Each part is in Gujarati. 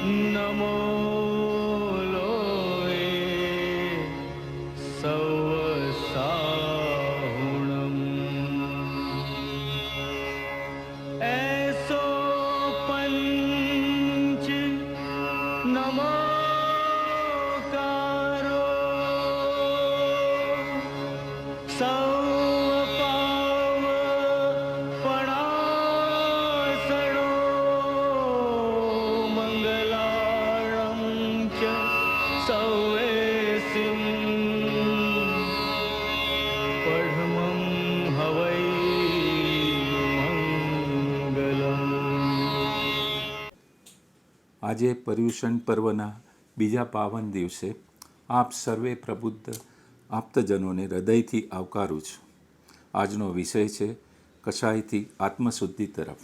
नमो लोये सवसाहुणम् ऐसो पंच नमोकारो सौपाव पणासणो मंगलाळं च सौवेसिं पढमं हवै मंगलम्। આજે પર્યુષણ પર્વના બીજા પાવન દિવસે આપ સર્વે પ્રબુદ્ધ આપ્તજનોને હૃદયથી આવકારું છું. આજનો વિષય છે કશાયથી આત્મશુદ્ધિ તરફ.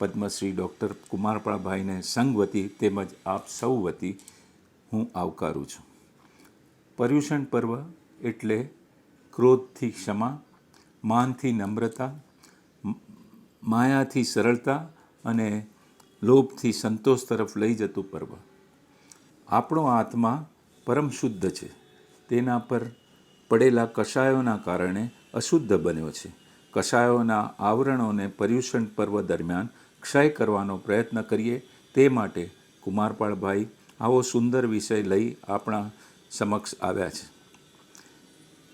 પદ્મશ્રી ડૉક્ટર કુમારપાળભાઈને સંઘ વતી તેમજ આપ સૌ વતી હું આવકારું છું. પર્યુષણ પર્વ એટલે ક્રોધથી ક્ષમા, માનથી નમ્રતા, માયાથી સરળતા અને લોભથી સંતોષ તરફ લઈ જતું પર્વ. આપણો આત્મા પરમ શુદ્ધ છે. તેના પર પડેલા કશાયોના કારણે અશુદ્ધ બન્યો છે. કશાયોના આવરણોને પર્યુષણ પર્વ દરમિયાન ક્ષય કરવાનો પ્રયત્ન કરીએ તે માટે કુમારપાળભાઈ આવો સુંદર વિષય લઈ આપણા સમક્ષ આવ્યા છે.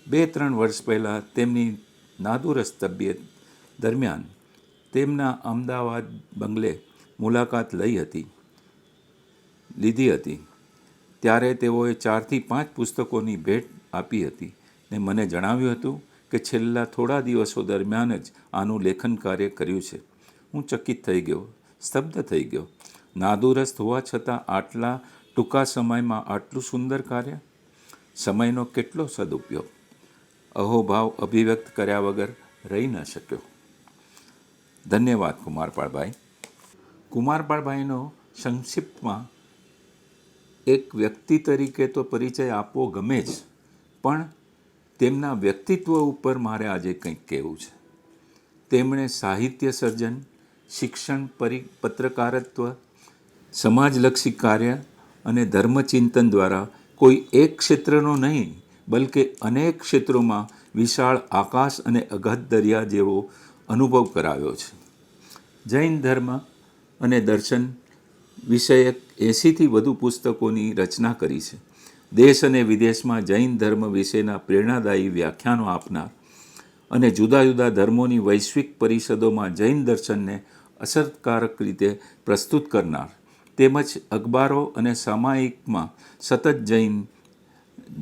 2-3 વર્ષ પહેલાં તેમની નાદુરસ્ત તબિયત દરમિયાન તેમના અમદાવાદ બંગલે મુલાકાત લીધી હતી. ત્યારે તેઓએ 4થી 5 પુસ્તકોની ભેટ આપી હતી ને મને જણાવ્યું હતું કે છેલ્લા થોડા દિવસો દરમિયાન જ આનું લેખન કાર્ય કર્યું છે. હું ચકિત થઈ ગયો, સ્તબ્ધ થઈ ગયો. નાદુરસ્ત હોવા છતાં આટલા ટૂંકા સમયમાં આટલું સુંદર કાર્ય, સમયનો કેટલો સદુપયોગ. અહોભાવ અભિવ્યક્ત કર્યા વગર રહી ન શક્યો. ધન્યવાદ કુમારપાળભાઈ. કુમારપાળભાઈનો સંક્ષિપ્તમાં એક વ્યક્તિ તરીકે તો પરિચય આપવો ગમે જ, પણ તેમના વ્યક્તિત્વ ઉપર મારે આજે કંઈક કહેવું છે. તેમણે સાહિત્ય સર્જન, શિક્ષણ, પત્રકારત્વ, સમાજલક્ષી કાર્ય અને ધર્મચિંતન દ્વારા કોઈ એક ક્ષેત્રનો નહીં બલકે અનેક ક્ષેત્રોમાં વિશાળ આકાશ અને અગાધ દરિયા જેવો અનુભવ કરાવ્યો છે. જૈન ધર્મ અને દર્શન વિષયક 80થી વધુ પુસ્તકોની રચના કરી છે. દેશ અને વિદેશમાં જૈન ધર્મ વિશેના પ્રેરણાદાયી વ્યાખ્યાનો આપનાર અને જુદા જુદા ધર્મોની વૈશ્વિક પરિષદોમાં જૈન દર્શનને અસરકારક રીતે પ્રસ્તુત કરનાર તેમજ અખબારો અને સામાયિકમાં સતત જૈન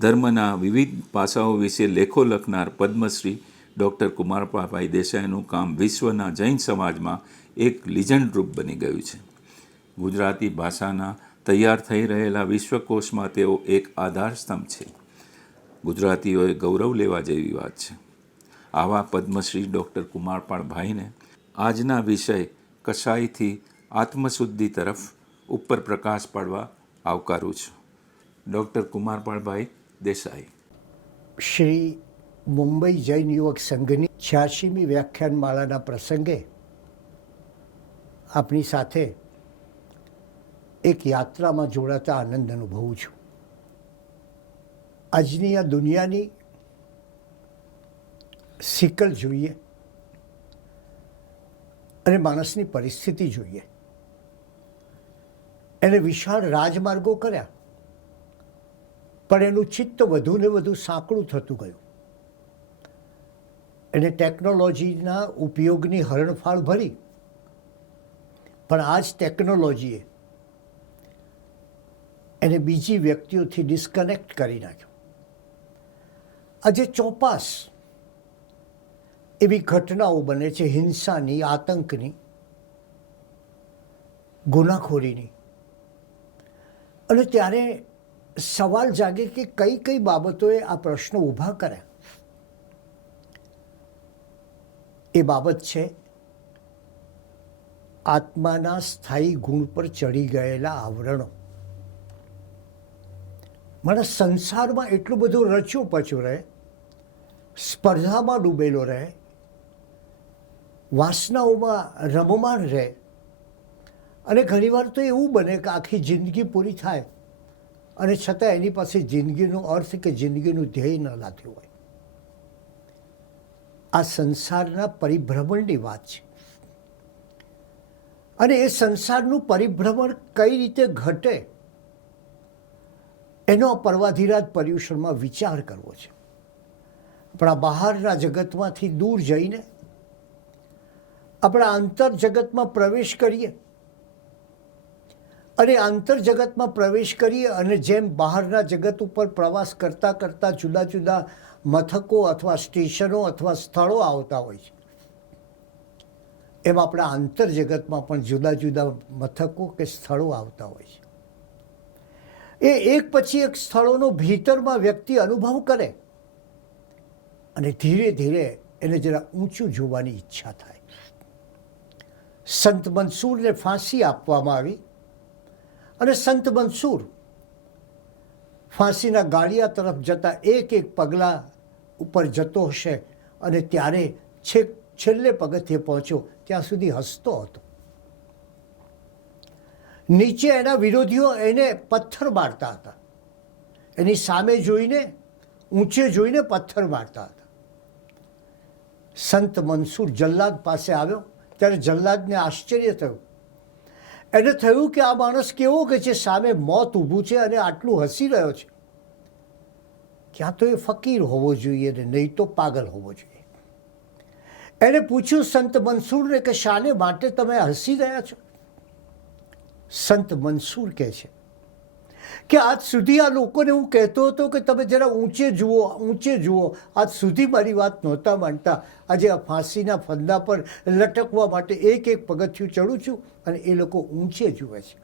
ધર્મના વિવિધ પાસાઓ વિશે લેખો લખનાર પદ્મશ્રી ડૉક્ટર કુમારપાળભાઈ દેસાઈનું કામ વિશ્વના જૈન સમાજમાં એક લિજન્ડરૂપ બની ગયું છે. ગુજરાતી ભાષાના તૈયાર થઈ રહેલા વિશ્વકોશમાં તેઓ એક આધારસ્તંભ છે. ગુજરાતીઓએ ગૌરવ લેવા જેવી વાત છે. આવા પદ્મશ્રી ડૉક્ટર કુમારપાળભાઈને આજના વિષય કશાયથી આત્મશુદ્ધિ તરફ ઉપર પ્રકાશ પાડવા આવકારું છું. ડૉક્ટર કુમારપાળભાઈ દેસાઈ. શ્રી મુંબઈ જૈન યુવક સંઘની 86મી વ્યાખ્યાનમાળાના પ્રસંગે આપની સાથે એક યાત્રામાં જોડાતા આનંદ અનુભવું છું. આજની આ દુનિયાની સિકલ જોઈએ અને માણસની પરિસ્થિતિ જોઈએ. એને વિશાળ રાજમાર્ગો કર્યા, પણ એનું ચિત્ત વધુ ને વધુ સાંકડું થતું ગયું. એને ટેકનોલોજીના ઉપયોગની હરણફાળ ભરી, પણ આ જ ટેકનોલોજીએ એને બીજી વ્યક્તિઓથી ડિસ્કનેક્ટ કરી નાખ્યો. આજે ચોપાસ એવી ઘટનાઓ બને છે હિંસાની, આતંકની, ગુનાખોરીની, અને ત્યારે સવાલ જાગે કે કઈ કઈ બાબતોએ આ પ્રશ્નો ઊભા કર્યા. એ બાબત છે આત્માના સ્થાયી ગુણ પર ચડી ગયેલા આવરણો. માણસ સંસારમાં એટલું બધું રચ્યો પચ્યો રહે, સ્પર્ધામાં ડૂબેલો રહે, વાસનાઓમાં રમમાણ રહે અને ઘણીવાર તો એવું બને કે આખી જિંદગી પૂરી થાય અને છતાં એની પાસે જિંદગીનો અર્થ કે જિંદગીનું ધ્યેય ન લાગ્યું હોય. આ સંસારના પરિભ્રમણની વાત છે. અને એ સંસારનું પરિભ્રમણ કઈ રીતે ઘટે એનો પર્વાધિરાજ પર્યુષણમાં વિચાર કરવો છે. આપણા બહારના જગતમાંથી દૂર જઈને આપણા અંતર જગતમાં પ્રવેશ કરીએ અને આંતર જગતમાં પ્રવેશ કરીએ અને જેમ બહારના જગત ઉપર પ્રવાસ કરતાં કરતાં જુદા જુદા મથકો અથવા સ્ટેશનો અથવા સ્થળો આવતા હોય છે, એમ આપણા આંતર જગતમાં પણ જુદા જુદા મથકો કે સ્થળો આવતા હોય છે. એ એક પછી એક સ્થળોનો ભીતરમાં વ્યક્તિ અનુભવ કરે અને ધીરે ધીરે એને જરા ઊંચું જોવાની ઈચ્છા થાય. સંત મંસૂરને ફાંસી આપવામાં આવી અને સંત મંસૂર ફાંસીના ગાળિયા તરફ જતા એક એક પગલાં ઉપર જતો હશે અને ત્યારે છેલ્લે પગથિયે પહોંચ્યો ત્યાં સુધી હસતો હતો. નીચે એના વિરોધીઓ એને પથ્થર મારતા હતા, એની સામે જોઈને ઊંચે જોઈને પથ્થર મારતા હતા. સંત મંસૂર જલ્લાદ પાસે આવ્યો ત્યારે જલ્લાદને આશ્ચર્ય થયું. એને થયું કે આ માણસ કેવો કે છે, સામે મોત ઊભું છે અને આટલું હસી રહ્યો છે. ક્યાં તો એ ફકીર હોવો જોઈએ ને નહીં તો પાગલ હોવો જોઈએ. એણે પૂછ્યું સંત મંસૂરને કે શાને માટે તમે હસી રહ્યા છો? સંત મંસૂર કહે છે કે આજ સુધી આ લોકોને હું કહેતો હતો કે તમે જરા ઊંચે જુઓ, ઊંચે જુઓ. આજ સુધી મારી વાત નહોતા માનતા. આજે આ ફાંસીના ફંદા પર લટકવા માટે એક એક પગથિયું ચડું છું અને એ લોકો ઊંચે જુએ છે.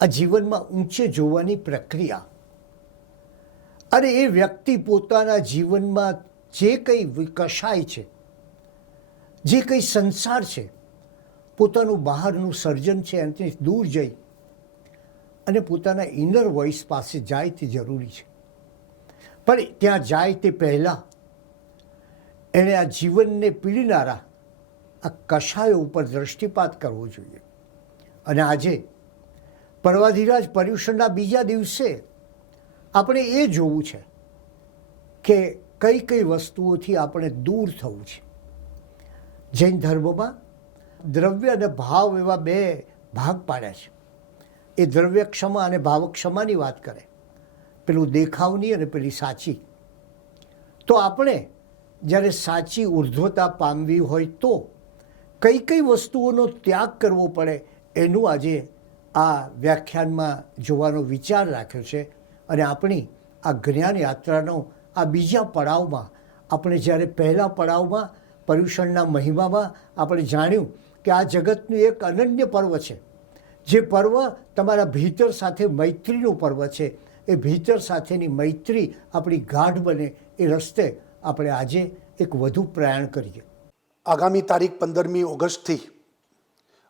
આ જીવનમાં ઊંચે જોવાની પ્રક્રિયા અને એ વ્યક્તિ પોતાના જીવનમાં જે કંઈ વિકસાય છે, જે કંઈ સંસાર છે, પોતાનું બહારનું સર્જન છે એનાથી દૂર જઈ અને પોતાના ઇનર વોઇસ પાસે જાય તે જરૂરી છે. પણ ત્યાં જાય તે પહેલાં એણે આ જીવનને પીડનારા આ કષાયો ઉપર દ્રષ્ટિપાત કરવો જોઈએ. અને આજે પર્વાધિરાજ પર્યુષણના બીજા દિવસે આપણે એ જોવું છે કે કઈ કઈ વસ્તુઓથી આપણે દૂર થવું છે. જૈન ધર્મમાં દ્રવ્ય અને ભાવ એવા બે ભાગ પાડ્યા છે. એ દ્રવ્ય ક્ષમા અને ભાવ ક્ષમાની વાત કરે, પેલું દેખાવની અને પેલી સાચી. તો આપણે જ્યારે સાચી ઉર્ધ્વતા પામવી હોય તો કઈ કઈ વસ્તુઓનો ત્યાગ કરવો પડે એનું આજે આ વ્યાખ્યાનમાં જોવાનો વિચાર રાખ્યો છે. અને આપણી આ જ્ઞાન યાત્રાનો આ બીજા પડાવમાં આપણે જ્યારે પહેલા પડાવમાં પર્યુષણના મહિમામાં આપણે જાણ્યું કે આ જગતનું એક અનન્ય પર્વ છે, જે પર્વ તમારા ભીતર સાથે મૈત્રીનું પર્વ છે. એ ભીતર સાથેની મૈત્રી આપણી ગાઢ બને એ રસ્તે આપણે આજે એક વધુ પ્રયાણ કરીએ. આગામી તારીખ 15મી ઓગસ્ટથી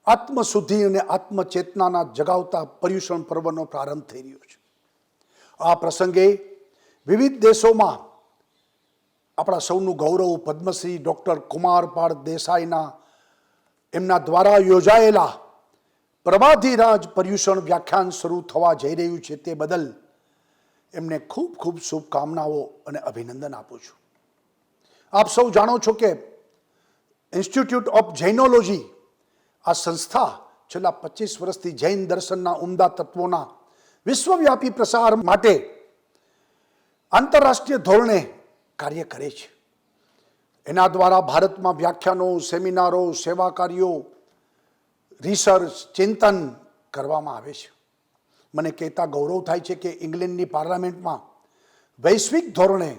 આત્મશુદ્ધિ અને આત્મચેતનાના જગાવતા પર્યુષણ પર્વનો પ્રારંભ થઈ રહ્યો છે. આ પ્રસંગે વિવિધ દેશોમાં આપણા સૌનું ગૌરવ પદ્મશ્રી ડૉક્ટર કુમારપાળ દેસાઈના એમના દ્વારા યોજાયેલા પ્રવાધિરાજ પર્યુષણ વ્યાખ્યાન શરૂ થવા જઈ રહ્યું છે. તે બદલ એમને ખૂબ ખૂબ શુભકામનાઓ અને અભિનંદન આપું છું. આપ સૌ જાણો છો કે ઇન્સ્ટિટ્યૂટ ઓફ જૈનોલોજી આ સંસ્થા છેલ્લા 25 વર્ષથી જૈન દર્શનના ઉમદા તત્વોના વિશ્વવ્યાપી પ્રસાર માટે આંતરરાષ્ટ્રીય ધોરણે કાર્ય કરે છે. એના દ્વારા ભારતમાં વ્યાખ્યાનો, સેમિનારો, સેવા કાર્યો, રિસર્ચ, ચિંતન કરવામાં આવે છે. મને કહેતા ગૌરવ થાય છે કે ઇંગ્લેન્ડની પાર્લામેન્ટમાં વૈશ્વિક ધોરણે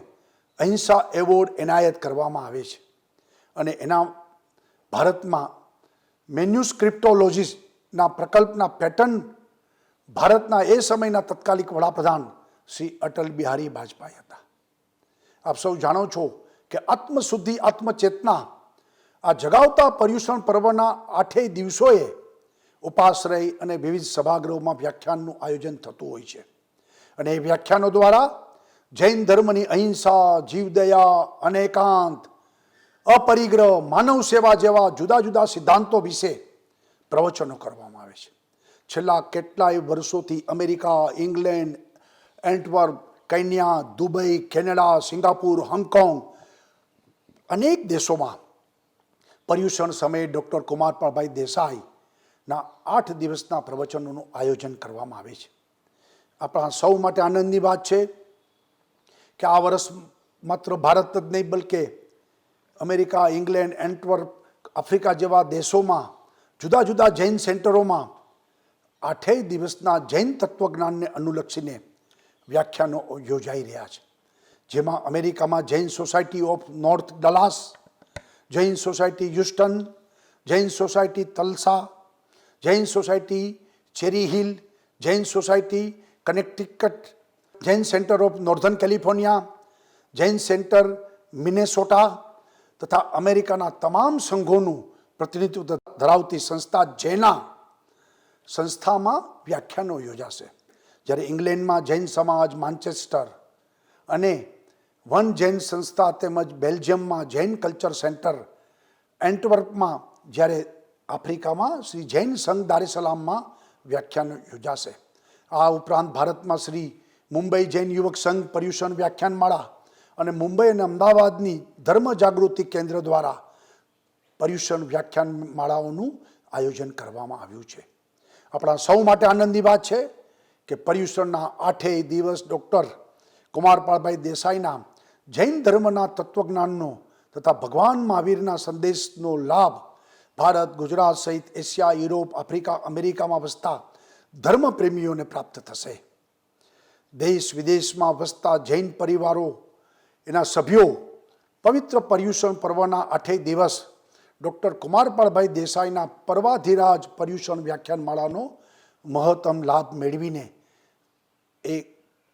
અહિંસા એવોર્ડ એનાયત કરવામાં આવે છે. અને એના ભારતમાં મેન્યુસ્ક્રિપ્ટોલોજીના પ્રકલ્પના પેટર્ન ભારતના એ સમયના તત્કાલિક વડાપ્રધાન શ્રી અટલ બિહારી વાજપેયી હતા. આપ સૌ જાણો છો કે આત્મશુદ્ધિ આત્મચેતના આ જગાવતા પર્યુષણ પર્વના 8 દિવસોએ ઉપાશ્રય અને વિવિધ સભાગૃહોમાં વ્યાખ્યાનનું આયોજન થતું હોય છે. અને એ વ્યાખ્યાનો દ્વારા જૈન ધર્મની અહિંસા, જીવદયા, અનેકાંત, અપરિગ્રહ, માનવ સેવા જેવા જુદા જુદા સિદ્ધાંતો વિશે પ્રવચનો કરવામાં આવે છે. છેલ્લા કેટલાય વર્ષોથી America, England, Antwerp, Kenya, Dubai, Canada, Singapore, Hong Kong અનેક દેશોમાં પર્યુષણ સમયે ડૉક્ટર કુમારપાળભાઈ દેસાઈના 8 દિવસના પ્રવચનોનું આયોજન કરવામાં આવે છે. આપણા સૌ માટે આનંદની વાત છે કે આ વર્ષ માત્ર ભારત જ નહીં બલકે અમેરિકા, ઇંગ્લેન્ડ, એન્ટવર્પ, આફ્રિકા જેવા દેશોમાં જુદા જુદા જૈન સેન્ટરોમાં 8 દિવસના જૈન તત્વજ્ઞાનને અનુલક્ષીને વ્યાખ્યાનો યોજાઈ રહ્યા છે. જેમાં અમેરિકામાં Jain society of North Dallas, Jain society Houston, Jain society Tulsa, Jain society Cherry Hill, Jain society Connecticut, Jain center of northern California, Jain center Minnesota તથા અમેરિકાના તમામ સંઘોનું પ્રતિનિધિત્વ ધરાવતી સંસ્થા જેના સંસ્થામાં વ્યાખ્યાનો યોજાશે. જ્યારે ઇંગ્લેન્ડમાં જૈન સમાજ માન્ચેસ્ટર અને વન જૈન સંસ્થા તેમજ બેલ્જિયમમાં જૈન કલ્ચર સેન્ટર એન્ટવર્પમાં, જ્યારે આફ્રિકામાં શ્રી જૈન સંઘ દારેસલામમાં વ્યાખ્યાનો યોજાશે. આ ઉપરાંત ભારતમાં શ્રી મુંબઈ જૈન યુવક સંઘ પર્યુષણ વ્યાખ્યાનમાળા અને મુંબઈ અને અમદાવાદની ધર્મ જાગૃતિ કેન્દ્ર દ્વારા પર્યુષણ વ્યાખ્યાનમાળાઓનું આયોજન કરવામાં આવ્યું છે. આપણા સૌ માટે આનંદની વાત છે કે પર્યુષણના 8 દિવસ ડૉક્ટર કુમારપાળભાઈ દેસાઈના જૈન ધર્મના તત્વજ્ઞાનનો તથા ભગવાન મહાવીરના સંદેશનો લાભ ભારત, ગુજરાત સહિત એશિયા, યુરોપ, આફ્રિકા, અમેરિકામાં વસતા ધર્મપ્રેમીઓને પ્રાપ્ત થશે. દેશ વિદેશમાં વસતા જૈન પરિવારો, એના સભ્યો પવિત્ર પર્યુષણ પર્વના 8 દિવસ ડૉક્ટર કુમારપાળભાઈ દેસાઈના પર્વાધિરાજ પર્યુષણ વ્યાખ્યાનમાળાનો મહત્તમ લાભ મેળવીને એ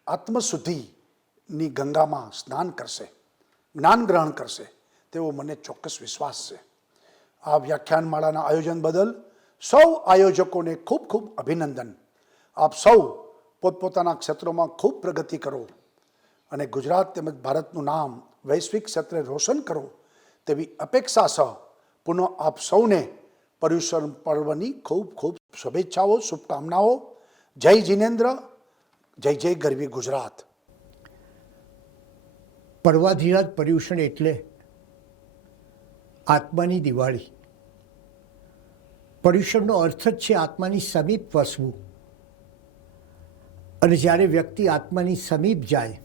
આત્મશુદ્ધિની ગંગામાં સ્નાન કરશે, જ્ઞાન ગ્રહણ કરશે તેવો મને ચોક્કસ વિશ્વાસ છે. આ વ્યાખ્યાનમાળાના આયોજન બદલ સૌ આયોજકોને ખૂબ ખૂબ અભિનંદન. આપ સૌ પોતપોતાના ક્ષેત્રોમાં ખૂબ પ્રગતિ કરો અને ગુજરાત તેમજ ભારતનું નામ વૈશ્વિક ક્ષેત્રે રોશન કરો તેવી અપેક્ષા સહ પુનઃ આપ સૌને પર્યુષણ પર્વની ખૂબ ખૂબ શુભેચ્છાઓ, શુભકામનાઓ. જય જિનેન્દ્ર, જય જય ગરવી ગુજરાત. પર્વાધિરાજ પર્યુષણ એટલે આત્માની દિવાળી. પર્યુષણનો અર્થ જ છે આત્માની સમીપ વસવું. અને જ્યારે વ્યક્તિ આત્માની સમીપ જાય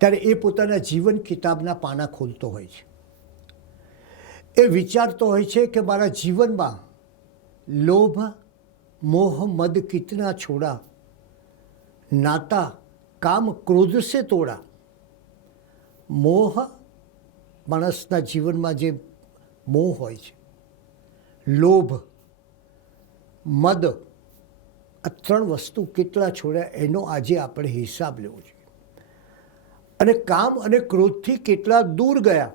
ત્યારે એ પોતાના જીવન કિતાબના પાના ખોલતો હોય છે. એ વિચારતો હોય છે કે મારા જીવનમાં લોભ, મોહ, મદ કિતના છોડા, નાતા કામ ક્રોધ સે તોડા. મોહ, માણસના જીવનમાં જે મોહ હોય છે, લોભ, મદ, આ 3 વસ્તુ કેટલા છોડ્યા એનો આજે આપણે હિસાબ લેવો જોઈએ. અને કામ અને ક્રોધથી કેટલા દૂર ગયા.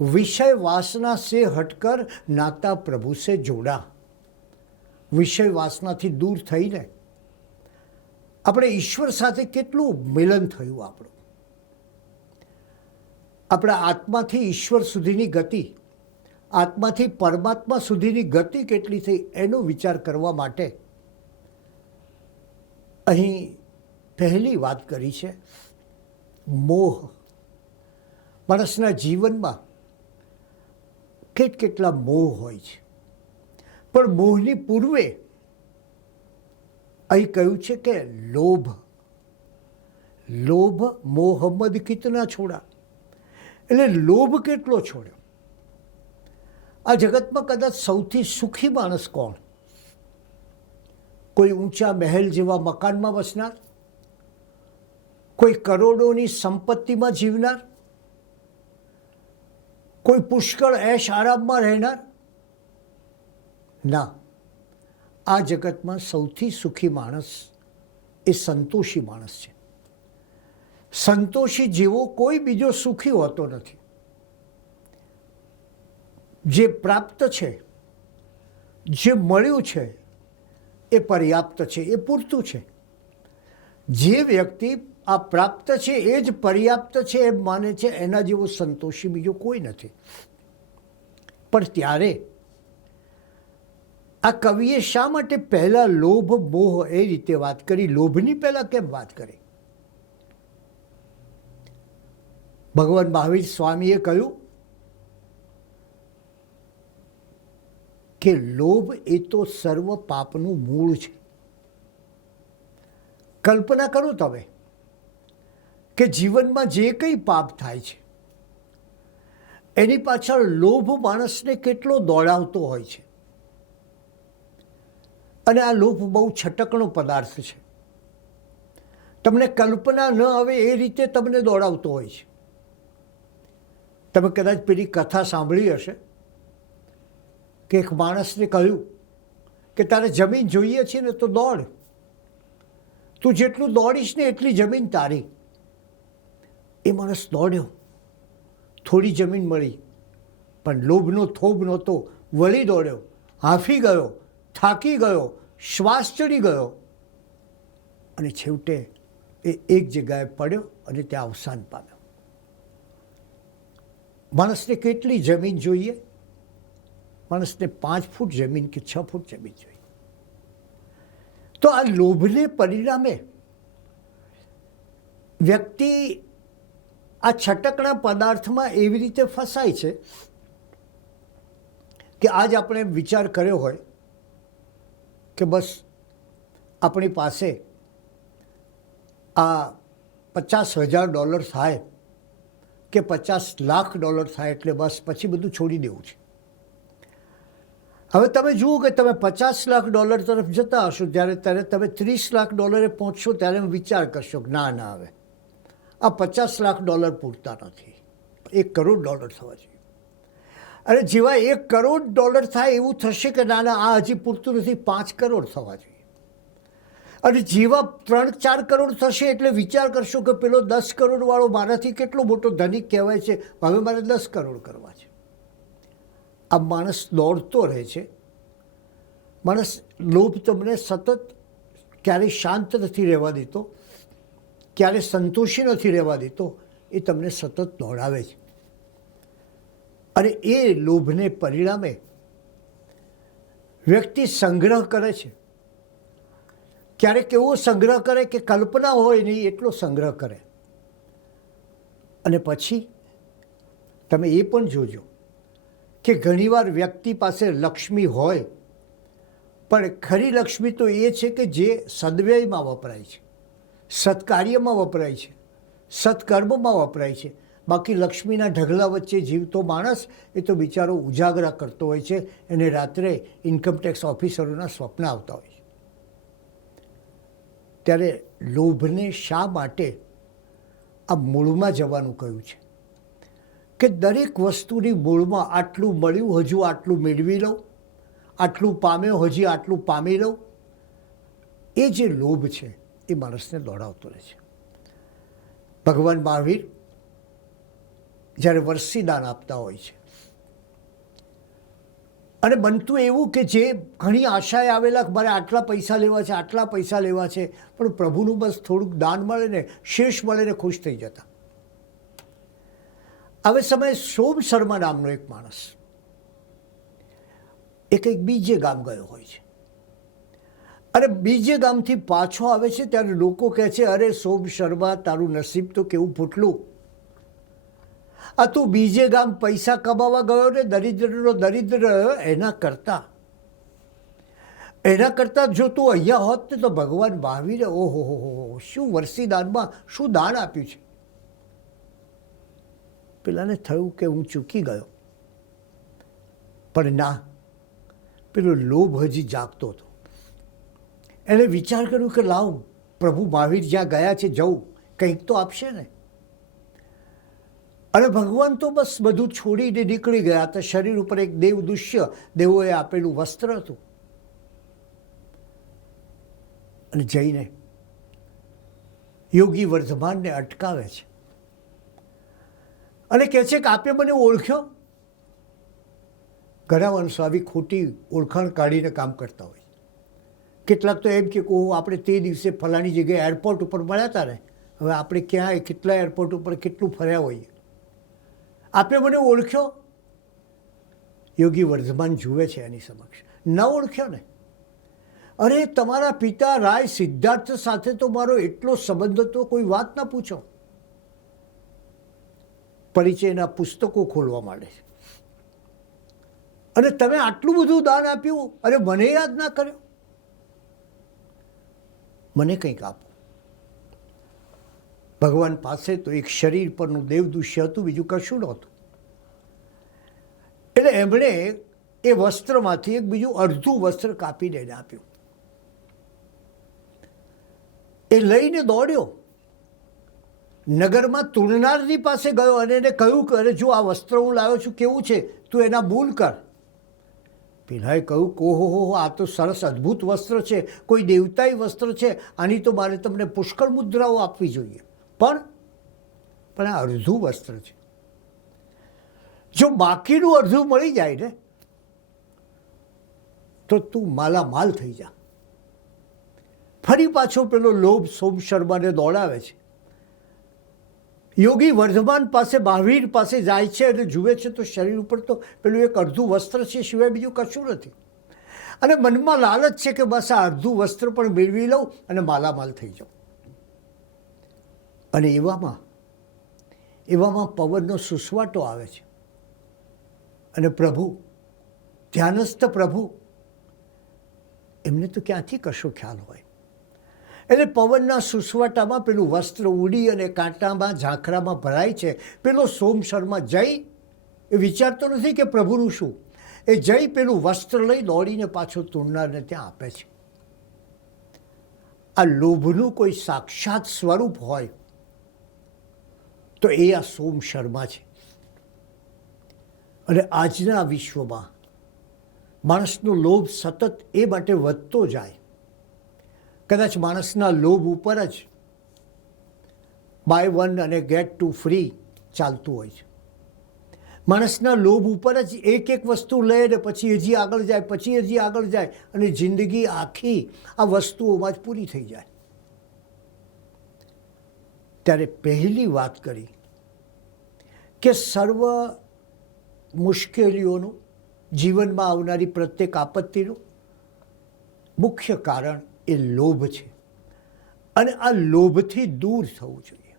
વિષય વાસના સે હટકર નાતા પ્રભુ સે જોડા. વિષય વાસનાથી દૂર થઈને આપણે ઈશ્વર સાથે કેટલું મિલન થયું આપણું. આપણા આત્માથી ઈશ્વર સુધીની ગતિ, આત્માથી પરમાત્મા સુધીની ગતિ કેટલી થઈ એનો વિચાર કરવા માટે અહીં પહેલી વાત કરી છે મોહ. માણસના જીવનમાં કેટલા મોહ હોય છે, પણ મોહની પૂર્વે અહીં કહ્યું છે કે લોભ. લોભ, મોહ, મદ કિતના છોડા. એટલે લોભ કેટલો છોડ્યો. આ જગતમાં કદાચ સૌથી સુખી માણસ કોણ? કોઈ ઊંચા મહેલ જેવા મકાનમાં વસનાર, કોઈ કરોડોની સંપત્તિમાં જીવનાર, કોઈ પુષ્કળ એશ આરામમાં રહેનાર? ના, આ જગતમાં સૌથી સુખી માણસ એ સંતોષી માણસ છે. સંતોષી જેવો કોઈ બીજો સુખી હોતો નથી. જે પ્રાપ્ત છે, જે મળ્યું છે એ પર્યાપ્ત છે, એ પૂરતું છે. જે વ્યક્તિ આ પ્રાપ્ત છે એ જ પર્યાપ્ત છે એમ માને છે, એના જેવો સંતોષી બીજો કોઈ નથી. પણ ત્યારે આ કવિએ શા માટે પહેલા લોભ મોહ એ રીતે વાત કરી, લોભની પહેલા કેમ વાત કરી? ભગવાન મહાવીર સ્વામીએ કહ્યું કે લોભ એ તો સર્વ પાપનું મૂળ છે. કલ્પના કરો તમે કે જીવનમાં જે કંઈ પાપ થાય છે એની પાછળ લોભ માણસને કેટલો દોડાવતો હોય છે. અને આ લોભ બહુ છટકણો પદાર્થ છે. તમને કલ્પના ન આવે એ રીતે તમને દોડાવતો હોય છે. તમે કદાચ પેલી કથા સાંભળી હશે કે એક માણસને કહ્યું કે તારે જમીન જોઈએ છે ને તો દોડ, તું જેટલું દોડીશ ને એટલી જમીન તારી. એ માણસ દોડ્યો, થોડી જમીન મળી, પણ લોભનો થોભ નહોતો, વળી દોડ્યો, હાંફી ગયો, થાકી ગયો, શ્વાસ ચડી ગયો અને છેવટે એ એક જગ્યાએ પડ્યો અને ત્યાં અવસાન પામ્યો. માણસને કેટલી જમીન જોઈએ? માણસને 5 ફૂટ જમીન કે 6 ફૂટ જમીન જોઈએ. તો આ લોભને પરિણામે વ્યક્તિ આ છટકણા પદાર્થમાં એવી રીતે ફસાય છે કે આજ આપણે વિચાર કર્યો હોય કે બસ આપણી પાસે આ $50,000 થાય કે $50 લાખ થાય એટલે બસ પછી બધું છોડી દેવું છે. હવે તમે જુઓ કે તમે $50 લાખ તરફ જતા હશો, ત્યારે તમે $30 લાખ પહોંચશો ત્યારે વિચાર કરશો કે ના ના, હવે આ $50 લાખ પૂરતા નથી, $1 કરોડ થવા જોઈએ. અને જેવા $1 કરોડ થાય એવું થશે કે ના ના, આ હજી પૂરતું નથી, 5 કરોડ થવા જોઈએ. અને જેવા 3-4 કરોડ થશે એટલે વિચાર કરશો કે પેલો 10 કરોડવાળો મારાથી કેટલો મોટો ધનિક કહેવાય છે, હવે મારે 10 કરોડ કરવા છે. આ માણસ દોડતો રહે છે. માણસ લોભ તમને સતત ક્યારેય શાંત નથી રહેવા દેતો, ક્યારે સંતોષી નથી રહેવા દેતો, એ તમને સતત દોડાવે છે. અને એ લોભને પરિણામે વ્યક્તિ સંગ્રહ કરે છે. ક્યારેક એવો સંગ્રહ કરે કે કલ્પના હોય નહીં એટલો સંગ્રહ કરે. અને પછી તમે એ પણ જોજો કે ઘણીવાર વ્યક્તિ પાસે લક્ષ્મી હોય, પણ ખરી લક્ષ્મી તો એ છે કે જે સદવ્યયમાં વપરાય છે, સત્કાર્યમાં વપરાય છે, સત્કર્મમાં વપરાય છે. બાકી લક્ષ્મીના ઢગલા વચ્ચે જીવતો માણસ એ તો બિચારો ઉજાગરા કરતો હોય છે, એને રાત્રે ઇન્કમટેક્સ ઓફિસરોના સ્વપ્ન આવતા હોય છે. ત્યારે લોભને શા માટે આ મૂળમાં જવાનું કહ્યું છે કે દરેક વસ્તુની મૂળમાં આટલું મળ્યું હજુ આટલું મેળવી લઉં, આટલું પામ્યો હજી આટલું પામી લઉં, એ જે લોભ છે એ માણસને દોડાવતો રહે છે. ભગવાન મહાવીર જ્યારે વર્ષી દાન આપતા હોય છે અને બનતું એવું કે જે ઘણી આશાએ આવેલા મારે આટલા પૈસા લેવા છે, આટલા પૈસા લેવા છે, પણ પ્રભુનું બસ થોડુંક દાન મળે ને, શેષ મળે ને ખુશ થઈ જતા. હવે સમયે સોમ શર્મા નામનો એક માણસ એ કંઈક બીજે ગામ ગયો હોય છે અને બીજે ગામથી પાછો આવે છે ત્યારે લોકો કહે છે, અરે સોમ શર્મા, તારું નસીબ તો કેવું ફૂટલું, આ તું બીજે ગામ પૈસા કમાવા ગયો ને દરિદ્રનો દરિદ્ર રહ્યો, એના કરતાં જો તું અહીંયા હોત ને તો ભગવાન મહાવીરે ઓહો શું વર્ષી દાનમાં શું દાન આપ્યું છે. પેલાને થયું કે હું ચૂકી ગયો, પણ ના, પેલો લોભ હજી જાગતો હતો. એણે વિચાર કર્યો કે લાવ પ્રભુ મહાવીર જ્યાં ગયા છે જવું, કંઈક તો આપશે ને. અને ભગવાન તો બસ બધું છોડીને નીકળી ગયા હતા. શરીર ઉપર એક દેવદુષ્ય, દેવોએ આપેલું વસ્ત્ર હતું. અને જઈને યોગી વર્ધમાનને અટકાવે છે અને કહે છે કે આપે મને ઓળખ્યો. ઘણા માણસો આવી ખોટી ઓળખાણ કાઢીને કામ કરતા હોય. કેટલાક તો એમ કે આપણે તે દિવસે ફલાણી જગ્યાએ એરપોર્ટ ઉપર મળ્યા હતા ને, હવે આપણે ક્યાં કેટલા એરપોર્ટ ઉપર કેટલું ફર્યા હોઈએ, આપે મને ઓળખ્યો. યોગી વર્ધમાન જુએ છે એની સમક્ષ, ન ઓળખ્યો ને? અરે તમારા પિતા રાય સિદ્ધાર્થ સાથે તો મારો એટલો સંબંધ હતો, કોઈ વાત ના પૂછો. પરિચયના પુસ્તકો ખોલવા માંડે છે. અને તમે આટલું બધું દાન આપ્યું અને મને યાદ ના કર્યો? મને કંઈક આપો. ભગવાન પાસે તો એક શરીર પરનું દેવદૃશ્ય હતું, બીજું કશું નહોતું. એટલે એમણે એ વસ્ત્રમાંથી એક બીજું અડધું વસ્ત્ર કાપીને એને આપ્યું. એ લઈને દોડ્યો, નગરમાં તુણનારની પાસે ગયો અને એને કહ્યું કે અરે જો આ વસ્ત્ર હું લાવ્યો છું, કેવું છે, તું એના બૂલ કર. પેલાએ કહ્યું કે ઓહો, આ તો સરસ અદ્ભુત વસ્ત્ર છે, કોઈ દેવતાઈ વસ્ત્ર છે, આની તો મારે તમને પુષ્કળ મુદ્રાઓ આપવી જોઈએ. પણ આ અડધું વસ્ત્ર છે, જો બાકીનું અડધું મળી જાય ને તો તું માલામાલ થઈ જા. ફરી પાછો પેલો લોભ સોમ શર્માને દોડાવે છે. યોગી વર્ધમાન પાસે, મહાવીર પાસે જાય છે અને જુએ છે તો શરીર ઉપર તો પેલું એક અડધું વસ્ત્ર છે, સિવાય બીજું કશું નથી. અને મનમાં લાલચ છે કે બસ આ અડધું વસ્ત્ર પણ મેળવી લઉં અને માલામાલ થઈ જાઉં. અને એવામાં પવનનો સુસવાટો આવે છે અને પ્રભુ, ધ્યાનસ્થ પ્રભુ, એમને તો ક્યાંથી કશો ખ્યાલ હોય. એટલે પવનના સુસવાટામાં પેલું વસ્ત્ર ઉડી અને કાંટામાં, ઝાંખરામાં ભરાય છે. પેલો સોમ શર્મા જઈ એ વિચારતો નથી કે પ્રભુનું શું, એ જઈ પેલું વસ્ત્ર લઈ દોડીને પાછો તુણનારને ત્યાં આપે છે. આ લોભનું કોઈ સાક્ષાત સ્વરૂપ હોય તો એ આ સોમ શર્મા છે. અને આજના વિશ્વમાં માણસનો લોભ સતત એ માટે વધતો જાય. કદાચ માણસના લોભ ઉપર જ બાય વન અને ગેટ ટુ ફ્રી ચાલતું હોય છે. માણસના લોભ ઉપર જ એક વસ્તુ લે ને પછી હજી આગળ જાય, પછી હજી આગળ જાય અને જિંદગી આખી આ વસ્તુઓમાં જ પૂરી થઈ જાય. ત્યારે પહેલી વાત કરી કે સર્વ મુશ્કેલીઓનું, જીવનમાં આવનારી પ્રત્યેક આપત્તિનું મુખ્ય કારણ એ લોભ છે. અને આ લોભથી દૂર થવું જોઈએ.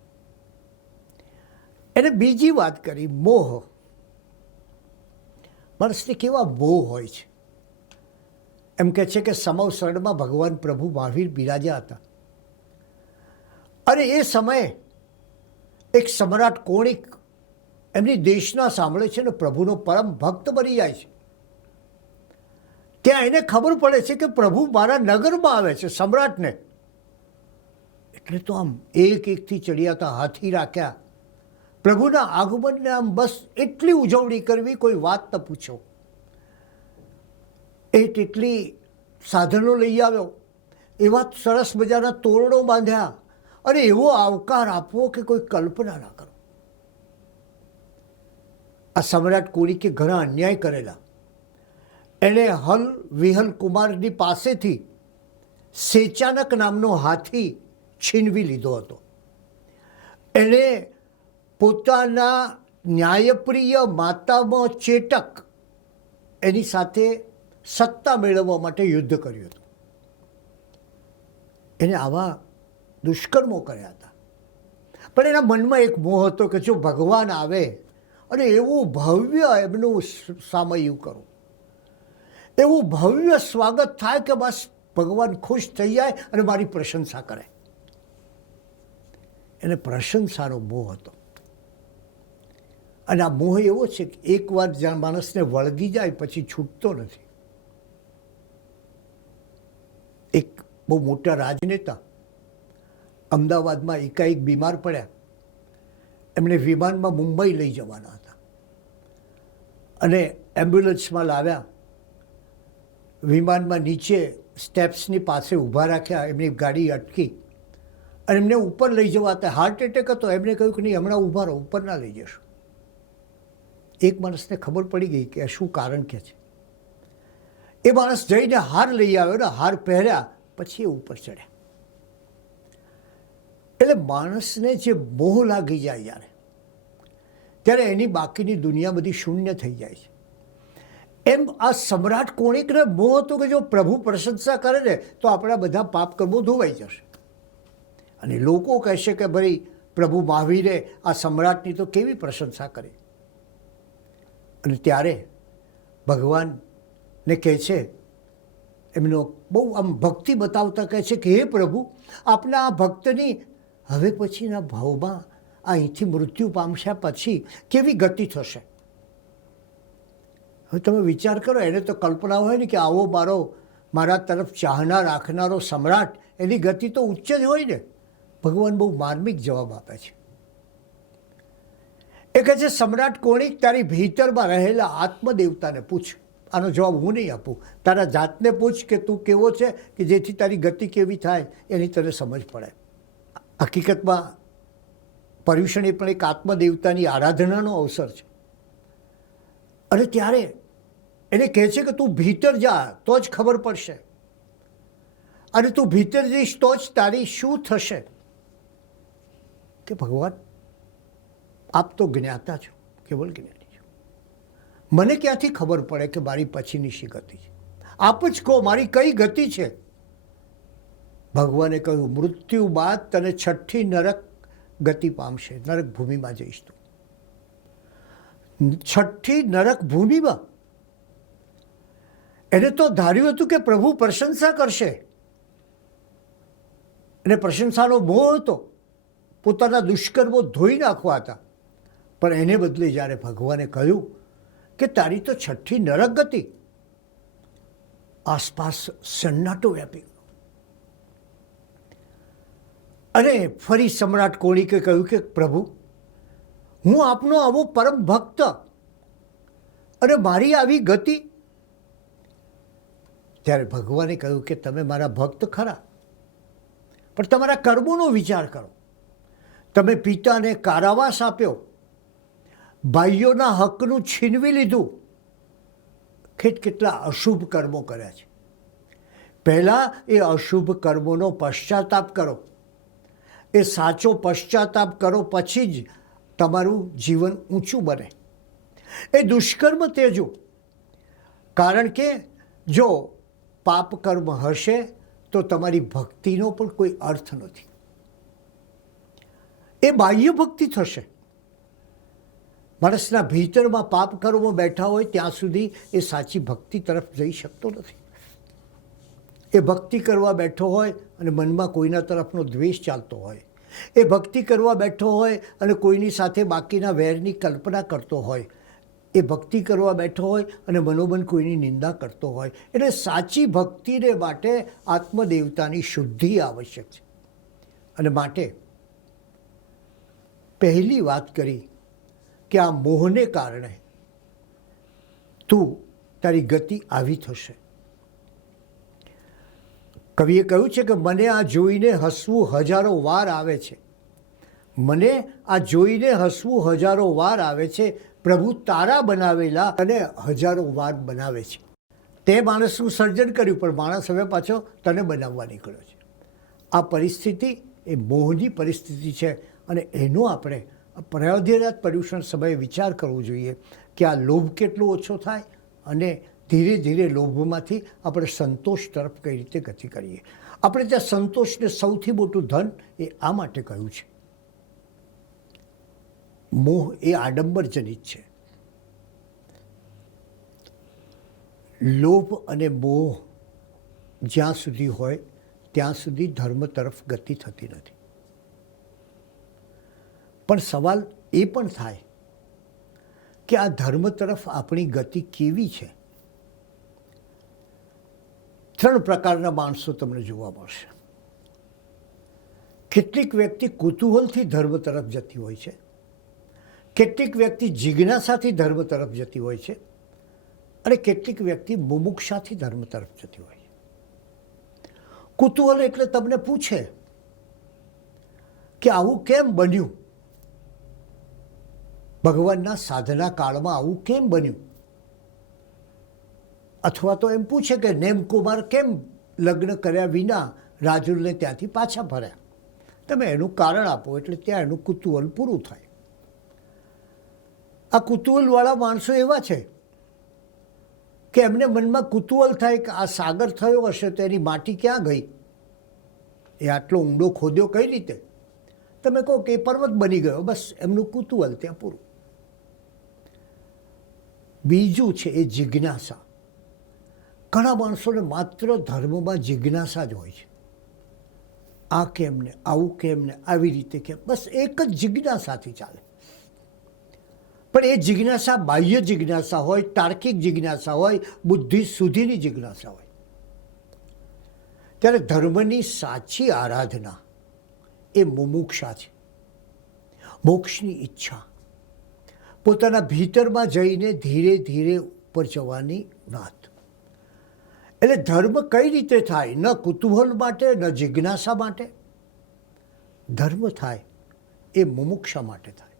એને બીજી વાત કરી મોહ. માણસને કેવા મોહ હોય છે. એમ કહે છે કે સમવસરણમાં ભગવાન પ્રભુ મહાવીર બિરાજ્યા હતા અને એ સમયે એક સમ્રાટ કોણિક એમની દેશના સાંભળે છે ને પ્રભુનો પરમ ભક્ત બની જાય છે. ત્યાં એને ખબર પડે છે કે પ્રભુ મારા નગરમાં આવે છે. સમ્રાટને એટલે તો આમ એકથી ચડિયાતા હાથી રાખ્યા. પ્રભુના આગમનને આમ બસ એટલી ઉજવણી કરવી, કોઈ વાત ન પૂછો. એટલી સાધનો લઈ આવ્યો, એવા સરસ મજાના તોરણો બાંધ્યા અને એવો આવકાર આપવો કે કોઈ કલ્પના ના કરો. આ સમ્રાટ કોણિકે ઘણા અન્યાય કરેલા. એણે હલ વિહલ કુમારની પાસેથી સેચાનક નામનો હાથી છીનવી લીધો હતો. એણે પોતાના ન્યાયપ્રિય માતામાં ચેટક એની સાથે સત્તા મેળવવા માટે યુદ્ધ કર્યું હતું. એને આવા દુષ્કર્મો કર્યા હતા. પણ એના મનમાં એક મોહ હતો કે જો ભગવાન આવે અને એવું ભવ્ય એમનું સામયું કરું, એવું ભવ્ય સ્વાગત થાય કે બસ ભગવાન ખુશ થઈ જાય અને મારી પ્રશંસા કરે. એને પ્રશંસાનો મોહ હતો. અને આ મોહ એવો છે કે એકવાર જ્યાં માણસને વળગી જાય પછી છૂટતો નથી. એક બહુ મોટા રાજનેતા અમદાવાદમાં એકાએક બીમાર પડ્યા. એમણે વિમાનમાં મુંબઈ લઈ જવાના હતા અને એમ્બ્યુલન્સમાં લાવ્યા. વિમાનમાં નીચે સ્ટેપ્સની પાસે ઊભા રાખ્યા. એમની ગાડી અટકી અને એમને ઉપર લઈ જવા હતા. હાર્ટ એટેક હતો. એમણે કહ્યું કે નહીં, હમણાં ઊભા રહો, ઉપર ના લઈ જશો. એક માણસને ખબર પડી ગઈ કે શું કારણ કે છે. એ માણસ જઈને હાર લઈ આવ્યો ને હાર પહેર્યા, પછી એ ઉપર ચડ્યા. એટલે માણસને જે મોહ લાગી જાય ત્યારે એની બાકીની દુનિયા બધી શૂન્ય થઈ જાય છે. એમ આ સમ્રાટ કોણિકને મોહ હતો કે જો પ્રભુ પ્રશંસા કરે ને તો આપણા બધા પાપ કર્મો ધોવાઈ જશે. અને લોકો કહેશે કે ભાઈ પ્રભુ મહાવીરે આ સમ્રાટની તો કેવી પ્રશંસા કરી. અને ત્યારે ભગવાનને કહે છે, એમનો બહુ આમ ભક્તિ બતાવતા કહે છે કે હે પ્રભુ, આપના આ ભક્તની હવે પછીના ભાવમાં અહીંથી મૃત્યુ પામશા પછી કેવી ગતિ થશે. હવે તમે વિચાર કરો, એને તો કલ્પના હોય ને કે આવો મારા તરફ ચાહના રાખનારો સમ્રાટ, એની ગતિ તો ઉચ્ચ જ હોય ને. ભગવાન બહુ માર્મિક જવાબ આપે છે. એ કહે છે, સમ્રાટ કોણિક, તારી ભીતરમાં રહેલા આત્મદેવતાને પૂછ. આનો જવાબ હું નહીં આપું, તારા જાતને પૂછ કે તું કેવો છે, કે જેથી તારી ગતિ કેવી થાય એની તને સમજ પડે. હકીકતમાં પર્યુષણ એ પણ એક આત્મદેવતાની આરાધનાનો અવસર છે. અને ત્યારે એને કહે છે કે તું ભીતર જા તો જ ખબર પડશે, અને તું ભીતર જઈશ તો જ તારી શું થશે. કે ભગવાન, આપ તો જ્ઞાતા છો, કેવલ જ્ઞાની છો. મને ક્યાંથી ખબર પડે કે મારી પછીની શી ગતિ છે? આપ જ કહો, મારી કઈ ગતિ છે? ભગવાને કહ્યું, મૃત્યુ બાદ તને છઠ્ઠી નરક ગતિ પામશે, નરક ભૂમિમાં જઈશ તું. છઠ્ઠી નરક ભૂમિમાં? એને તો ધાર્યું હતું કે પ્રભુ પ્રશંસા કરશે, એને પ્રશંસાનો મોહ હતો, પોતાના દુષ્કર્મો ધોઈ નાખવા હતા. પણ એને બદલે જ્યારે ભગવાને કહ્યું કે તારી તો છઠ્ઠી નરક ગતિ, આસપાસ સન્નાટો વ્યાપી ગયો. અને ફરી સમ્રાટ કોણિકે કહ્યું કે પ્રભુ, હું આપનો આવો પરમ ભક્ત, અને મારી આવી ગતિ. ત્યારે ભગવાને કહ્યું કે તમે મારા ભક્ત ખરા, પણ તમારા કર્મોનો વિચાર કરો. તમે પિતાને કારાવાસ આપ્યો, ભાઈઓના હકનું છીનવી લીધું, કેટલા અશુભ કર્મો કર્યા છે. પહેલાં એ અશુભ કર્મોનો પશ્ચાતાપ કરો, એ સાચો પશ્ચાતાપ કરો, પછી જ તમારું જીવન ઊંચું બને. એ દુષ્કર્મ ત્યજો, કારણ કે જો પાપ કર્મ હશે તો તમારી ભક્તિનો પણ કોઈ અર્થ નથી. એ બાહ્ય ભક્તિ થશે. માણસના ભીતરમાં પાપ કર્મો બેઠા હોય ત્યાં સુધી એ સાચી ભક્તિ તરફ જઈ શકતો નથી. એ ભક્તિ કરવા બેઠો હોય અને મનમાં કોઈના તરફનો દ્વેષ ચાલતો હોય, એ ભક્તિ કરવા બેઠો હોય અને કોઈની સાથે બાકીના વેરની કલ્પના કરતો હોય, એ ભક્તિ કરવા બેઠો હોય અને મનોમન કોઈની નિંદા કરતો હોય. એટલે સાચી ભક્તિને માટે આત્મદેવતાની શુદ્ધિ આવશ્યક છે. અને માટે પહેલી વાત કરી કે આ મોહને કારણે તારી ગતિ આવી થશે. કવિએ કહ્યું છે કે મને આ જોઈને હસવું હજારો વાર આવે છે, મને આ જોઈને હસવું હજારો વાર આવે છે, પ્રભુ તારા બનાવેલા અને હજારો વાર બનાવે છે. તે માણસનું સર્જન કર્યું, પણ માણસ હવે પાછો તને બનાવવા નીકળ્યો છે. આ પરિસ્થિતિ એ મોહની પરિસ્થિતિ છે, અને એનો આપણે પ્રયોધ્યરાત પર્યુષણ સમયે વિચાર કરવો જોઈએ કે આ લોભ કેટલો ઓછો થાય, અને ધીરે ધીરે લોભમાંથી આપણે સંતોષ તરફ કઈ રીતે ગતિ કરીએ. આપણે ત્યાં સંતોષને સૌથી મોટું ધન એ આ માટે કહ્યું છે. મોહ એ આડંબરજનિત છે. લોભ અને મોહ જ્યાં સુધી હોય ત્યાં સુધી ધર્મ તરફ ગતિ થતી નથી. પણ સવાલ એ પણ થાય કે આ ધર્મ તરફ આપણી ગતિ કેવી છે. 3 પ્રકારના માણસો તમને જોવા મળશે. કેટલીક વ્યક્તિ કુતૂહલથી ધર્મ તરફ જતી હોય છે, કેટલીક વ્યક્તિ જિજ્ઞાસાથી ધર્મ તરફ જતી હોય છે, અને કેટલીક વ્યક્તિ મુમુક્ષાથી ધર્મ તરફ જતી હોય છે. કુતૂહલ એટલે તમને પૂછે કે આવું કેમ બન્યું, ભગવાનના સાધના કાળમાં આવું કેમ બન્યું, અથવા તો એમ પૂછે કે નેમકુમાર કેમ લગ્ન કર્યા વિના રાજુલને ત્યાંથી પાછા ફર્યા. તમે એનું કારણ આપો એટલે ત્યાં એનું કુતૂહલ પૂરું થાય. આ કુતૂહલવાળા માણસો એવા છે કે એમને મનમાં કુતૂહલ થાય કે આ સાગર થયો હશે તો એની માટી ક્યાં ગઈ, એ આટલો ઊંડો ખોદ્યો કઈ રીતે? તમે કહો કે એ પર્વત બની ગયો, બસ એમનું કુતૂહલ ત્યાં પૂરું. બીજું છે એ જિજ્ઞાસા. ઘણા માણસોને માત્ર ધર્મમાં જિજ્ઞાસા જ હોય છે. આ કેમ ને, આવું કેમ ને, આવી રીતે કેમ, બસ એક જ જિજ્ઞાસાથી ચાલે. પણ એ જિજ્ઞાસા બાહ્ય જિજ્ઞાસા હોય, તાર્કિક જિજ્ઞાસા હોય, બુદ્ધિ સુધીની જિજ્ઞાસા હોય. ત્યારે ધર્મની સાચી આરાધના એ મુમુક્ષા છે, મોક્ષની ઈચ્છા, પોતાના ભીતરમાં જઈને ધીરે ધીરે ઉપર જવાની વાત. એટલે ધર્મ કઈ રીતે થાય? ન કુતૂહલ માટે, ન જિજ્ઞાસા માટે. ધર્મ થાય એ મુમુક્ષા માટે થાય.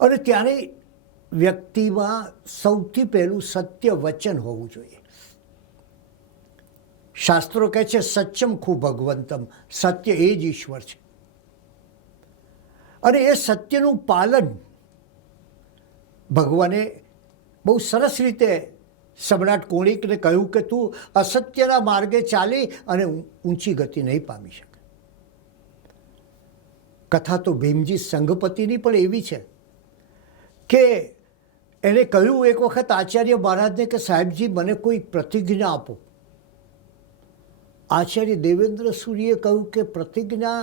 અને ત્યારે વ્યક્તિમાં સૌથી પહેલું સત્ય વચન હોવું જોઈએ. શાસ્ત્રો કહે છે સત્યમ ખૂબ ભગવંતમ, સત્ય એ જ ઈશ્વર છે. અને એ સત્યનું પાલન ભગવાને બહુ સરસ રીતે સમ્રાટ કોણિકને કહ્યું કે તું અસત્યના માર્ગે ચાલી અને ઊંચી ગતિ નહીં પામી શકે. કથા તો ભીમજી સંઘપતિની પણ એવી છે કે એને કહ્યું એક વખત આચાર્ય મહારાજને કે સાહેબજી મને કોઈ પ્રતિજ્ઞા આપો. આચાર્ય દેવેન્દ્ર સૂરીએ કહ્યું કે પ્રતિજ્ઞા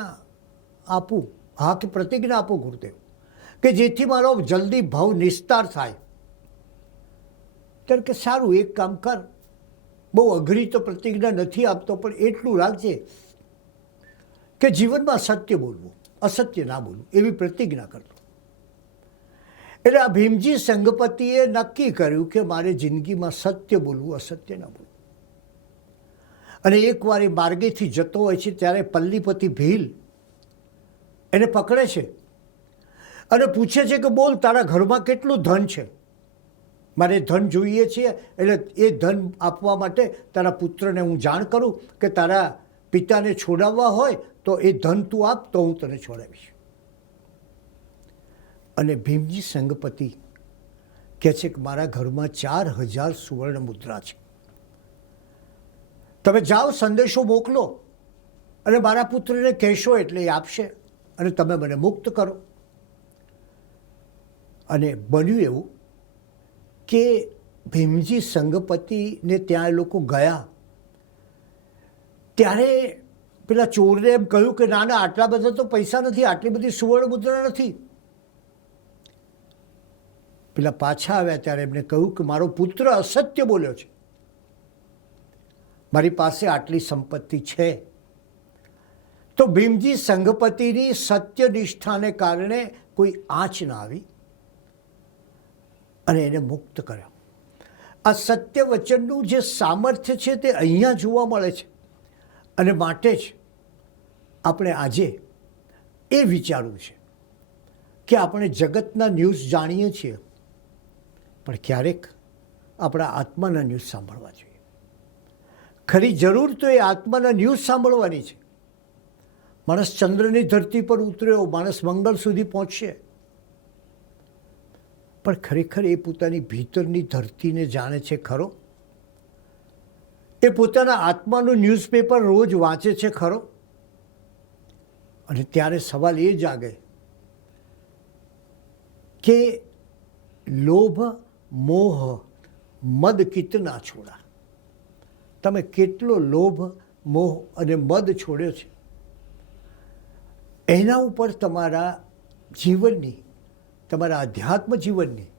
આપું? હા, કે પ્રતિજ્ઞા આપો ગુરુદેવ, કે જેથી મારો જલ્દી ભાવ નિસ્તાર થાય. ત્યારે કે સારું, એક કામ કર, બહુ અઘરી તો પ્રતિજ્ઞા નથી આપતો, પણ એટલું રાખજે કે જીવનમાં સત્ય બોલવું, અસત્ય ના બોલવું, એવી પ્રતિજ્ઞા કરતો. એટલે આ ભીમજી સંઘપતિએ નક્કી કર્યું કે મારે જિંદગીમાં સત્ય બોલવું, અસત્ય ના બોલવું. અને એકવાર એ માર્ગેથી જતો હોય છે ત્યારે પલ્લીપતિ ભીલ એને પકડે છે અને પૂછે છે કે બોલ, તારા ઘરમાં કેટલું ધન છે? મારે ધન જોઈએ છે, એટલે એ ધન આપવા માટે તારા પુત્રને હું જાણ કરું કે તારા પિતાને છોડાવવા હોય તો એ ધન તું આપ તો હું તને છોડાવીશ. અને ભીમજી સંઘપતિ કહે છે કે મારા ઘરમાં 4000 સુવર્ણ મુદ્રા છે, તમે જાઓ સંદેશો મોકલો અને મારા પુત્રને કહેશો એટલે એ આપશે અને તમે મને મુક્ત કરો. અને બન્યું એવું કે ભીમજી સંઘપતિને ત્યાં એ લોકો ગયા ત્યારે પેલા ચોરને એમ કહ્યું કે ના ના, આટલા બધા તો પૈસા નથી, આટલી બધી સુવર્ણ મુદ્રા નથી. પેલા પાછા આવ્યા ત્યારે એમને કહ્યું કે મારો પુત્ર અસત્ય બોલ્યો છે, મારી પાસે આટલી સંપત્તિ છે. તો ભીમજી સંઘપતિની સત્યનિષ્ઠાને કારણે કોઈ આંચ ના આવી અને એને મુક્ત કર્યો. આ સત્ય વચનનું જે સામર્થ્ય છે તે અહીંયા જોવા મળે છે. અને માટે જ આપણે આજે એ વિચારવું છે કે આપણે જગતના ન્યૂઝ જાણીએ છીએ, પણ ક્યારેક આપણા આત્માના ન્યૂઝ સાંભળવા જોઈએ. ખરી જરૂર તો એ આત્માના ન્યૂઝ સાંભળવાની છે. માણસ ચંદ્રની ધરતી પર ઉતર્યો, માણસ મંગળ સુધી પહોંચશે, પણ ખરેખર એ પોતાની ભીતરની ધરતીને જાણે છે ખરો? એ પોતાના આત્માનું ન્યૂઝપેપર રોજ વાંચે છે ખરો? અને ત્યારે સવાલ એ જાગે કે લોભ મોહ મદ કિતના છોડા. તમે કેટલો લોભ મોહ અને મદ છોડ્યો છે? એના ઉપર તમારા જીવનની, તમારા અધ્યાત્મ જીવનની,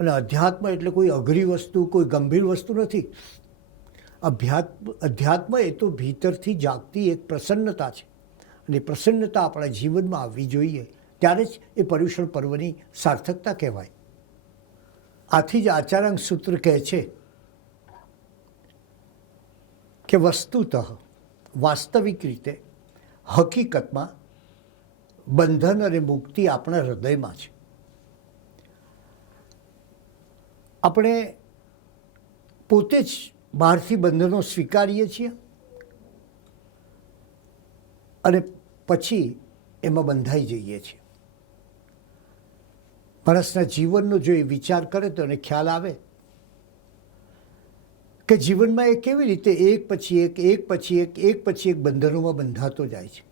અને અધ્યાત્મ એટલે કોઈ અઘરી વસ્તુ, કોઈ ગંભીર વસ્તુ નથી. અધ્યાત્મ એ તો ભીતરથી જાગતી એક પ્રસન્નતા છે, અને પ્રસન્નતા આપણા જીવનમાં આવવી જોઈએ, ત્યારે જ એ પર્યુષણ પર્વની સાર્થકતા કહેવાય. આથી જ આચાર્યાંગ સૂત્ર કહે છે કે વસ્તુતઃ, વાસ્તવિક રીતે, હકીકતમાં બંધન અને મુક્તિ આપણા હૃદયમાં છે. આપણે પોતે જ બહારથી બંધનો સ્વીકારીએ છીએ અને પછી એમાં બંધાઈ જઈએ છીએ. માણસના જીવનનો જો એ વિચાર કરે તો એને ખ્યાલ આવે કે જીવનમાં એ કેવી રીતે એક પછી એક બંધનોમાં બંધાતો જાય છે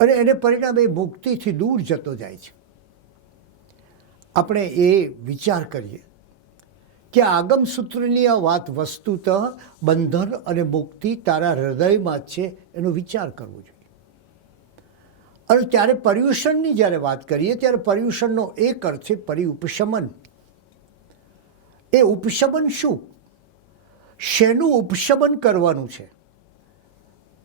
અને એને પરિણામે એ મુક્તિથી દૂર જતો જાય છે. આપણે એ વિચાર કરીએ કે આગમસૂત્રની આ વાત વસ્તુતઃ બંધન અને મુક્તિ તારા હૃદયમાં જ છે એનો વિચાર કરવો જોઈએ. અને ત્યારે પર્યુષણની જ્યારે વાત કરીએ ત્યારે પર્યુષણનો એક અર્થ છે પરિઉપશમન. એ ઉપશમન શું? શેનું ઉપશમન કરવાનું છે?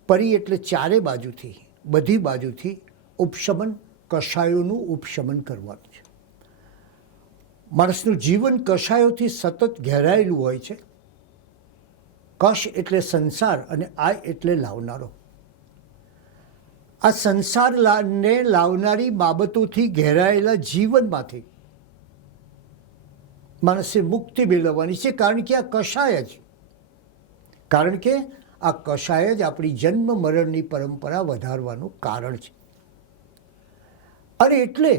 પરી એટલે ચારે બાજુથી, બધી બાજુથી ઉપશમન, કષાયોનું ઉપશમન કરવાનું છે. માણસનું જીવન કષાયોથી સતત ઘેરાયેલું હોય છે. કશ એટલે સંસાર અને આય એટલે લાવનારો. આ સંસારને લાવનારી બાબતોથી ઘેરાયેલા જીવનમાંથી માણસે મુક્તિ મેળવવાની છે. કારણ કે આ કષાય જ આપણી જન્મ મરણની પરંપરા વધારવાનું કારણ છે. અને એટલે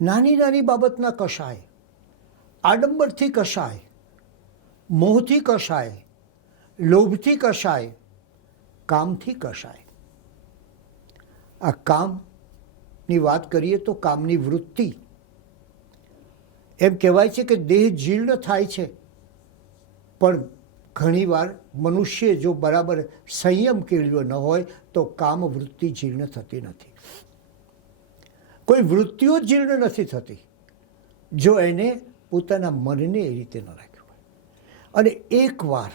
નાની નાની બાબતના કષાય, આડંબરથી કષાય, મોહથી કષાય, લોભથી કષાય, કામથી કષાય. આ કામની વાત કરીએ તો કામની વૃત્તિ. એમ કહેવાય છે કે દેહ જીર્ણ થાય છે, પણ ઘણીવાર મનુષ્ય જો બરાબર સંયમ કેળવ્યો ન હોય તો કામ વૃત્તિ જીર્ણ થતી નથી. કોઈ વૃત્તિઓ જીર્ણ નથી થતી જો એને પોતાના મનને એ રીતે ન રાખ્યું હોય. અને એકવાર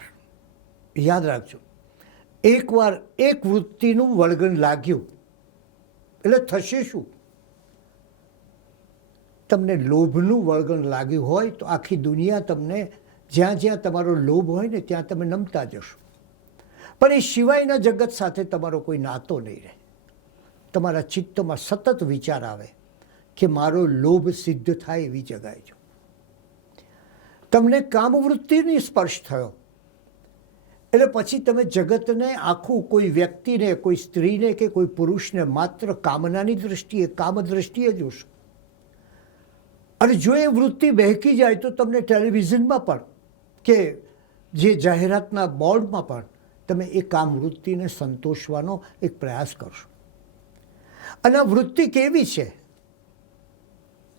યાદ રાખજો, એકવાર એક વૃત્તિનું વળગણ લાગ્યું એટલે થશે શું? તમને લોભનું વળગણ લાગ્યું હોય તો આખી દુનિયા તમને, જ્યાં જ્યાં તમારો લોભ હોય ને ત્યાં તમે નમતા જશો. પણ એ સિવાયના જગત સાથે તમારો કોઈ નાતો નહીં રહે. તમારા ચિત્તમાં સતત વિચાર આવે કે મારો લોભ સિદ્ધ થાય એવી જગાએ જો. તમને કામવૃત્તિની સ્પર્શ થયો એટલે પછી તમે જગતને આખું, કોઈ વ્યક્તિને, કોઈ સ્ત્રીને કે કોઈ પુરુષને માત્ર કામનાની દૃષ્ટિએ, કામ દ્રષ્ટિએ જોશો. અને જો એ વૃત્તિ બહેકી જાય તો તમને ટેલિવિઝનમાં પણ કે જે જાહેરાતના બોર્ડમાં પણ તમે એ કામ વૃત્તિને સંતોષવાનો એક પ્રયાસ કરશો. અને આ વૃત્તિ કેવી છે?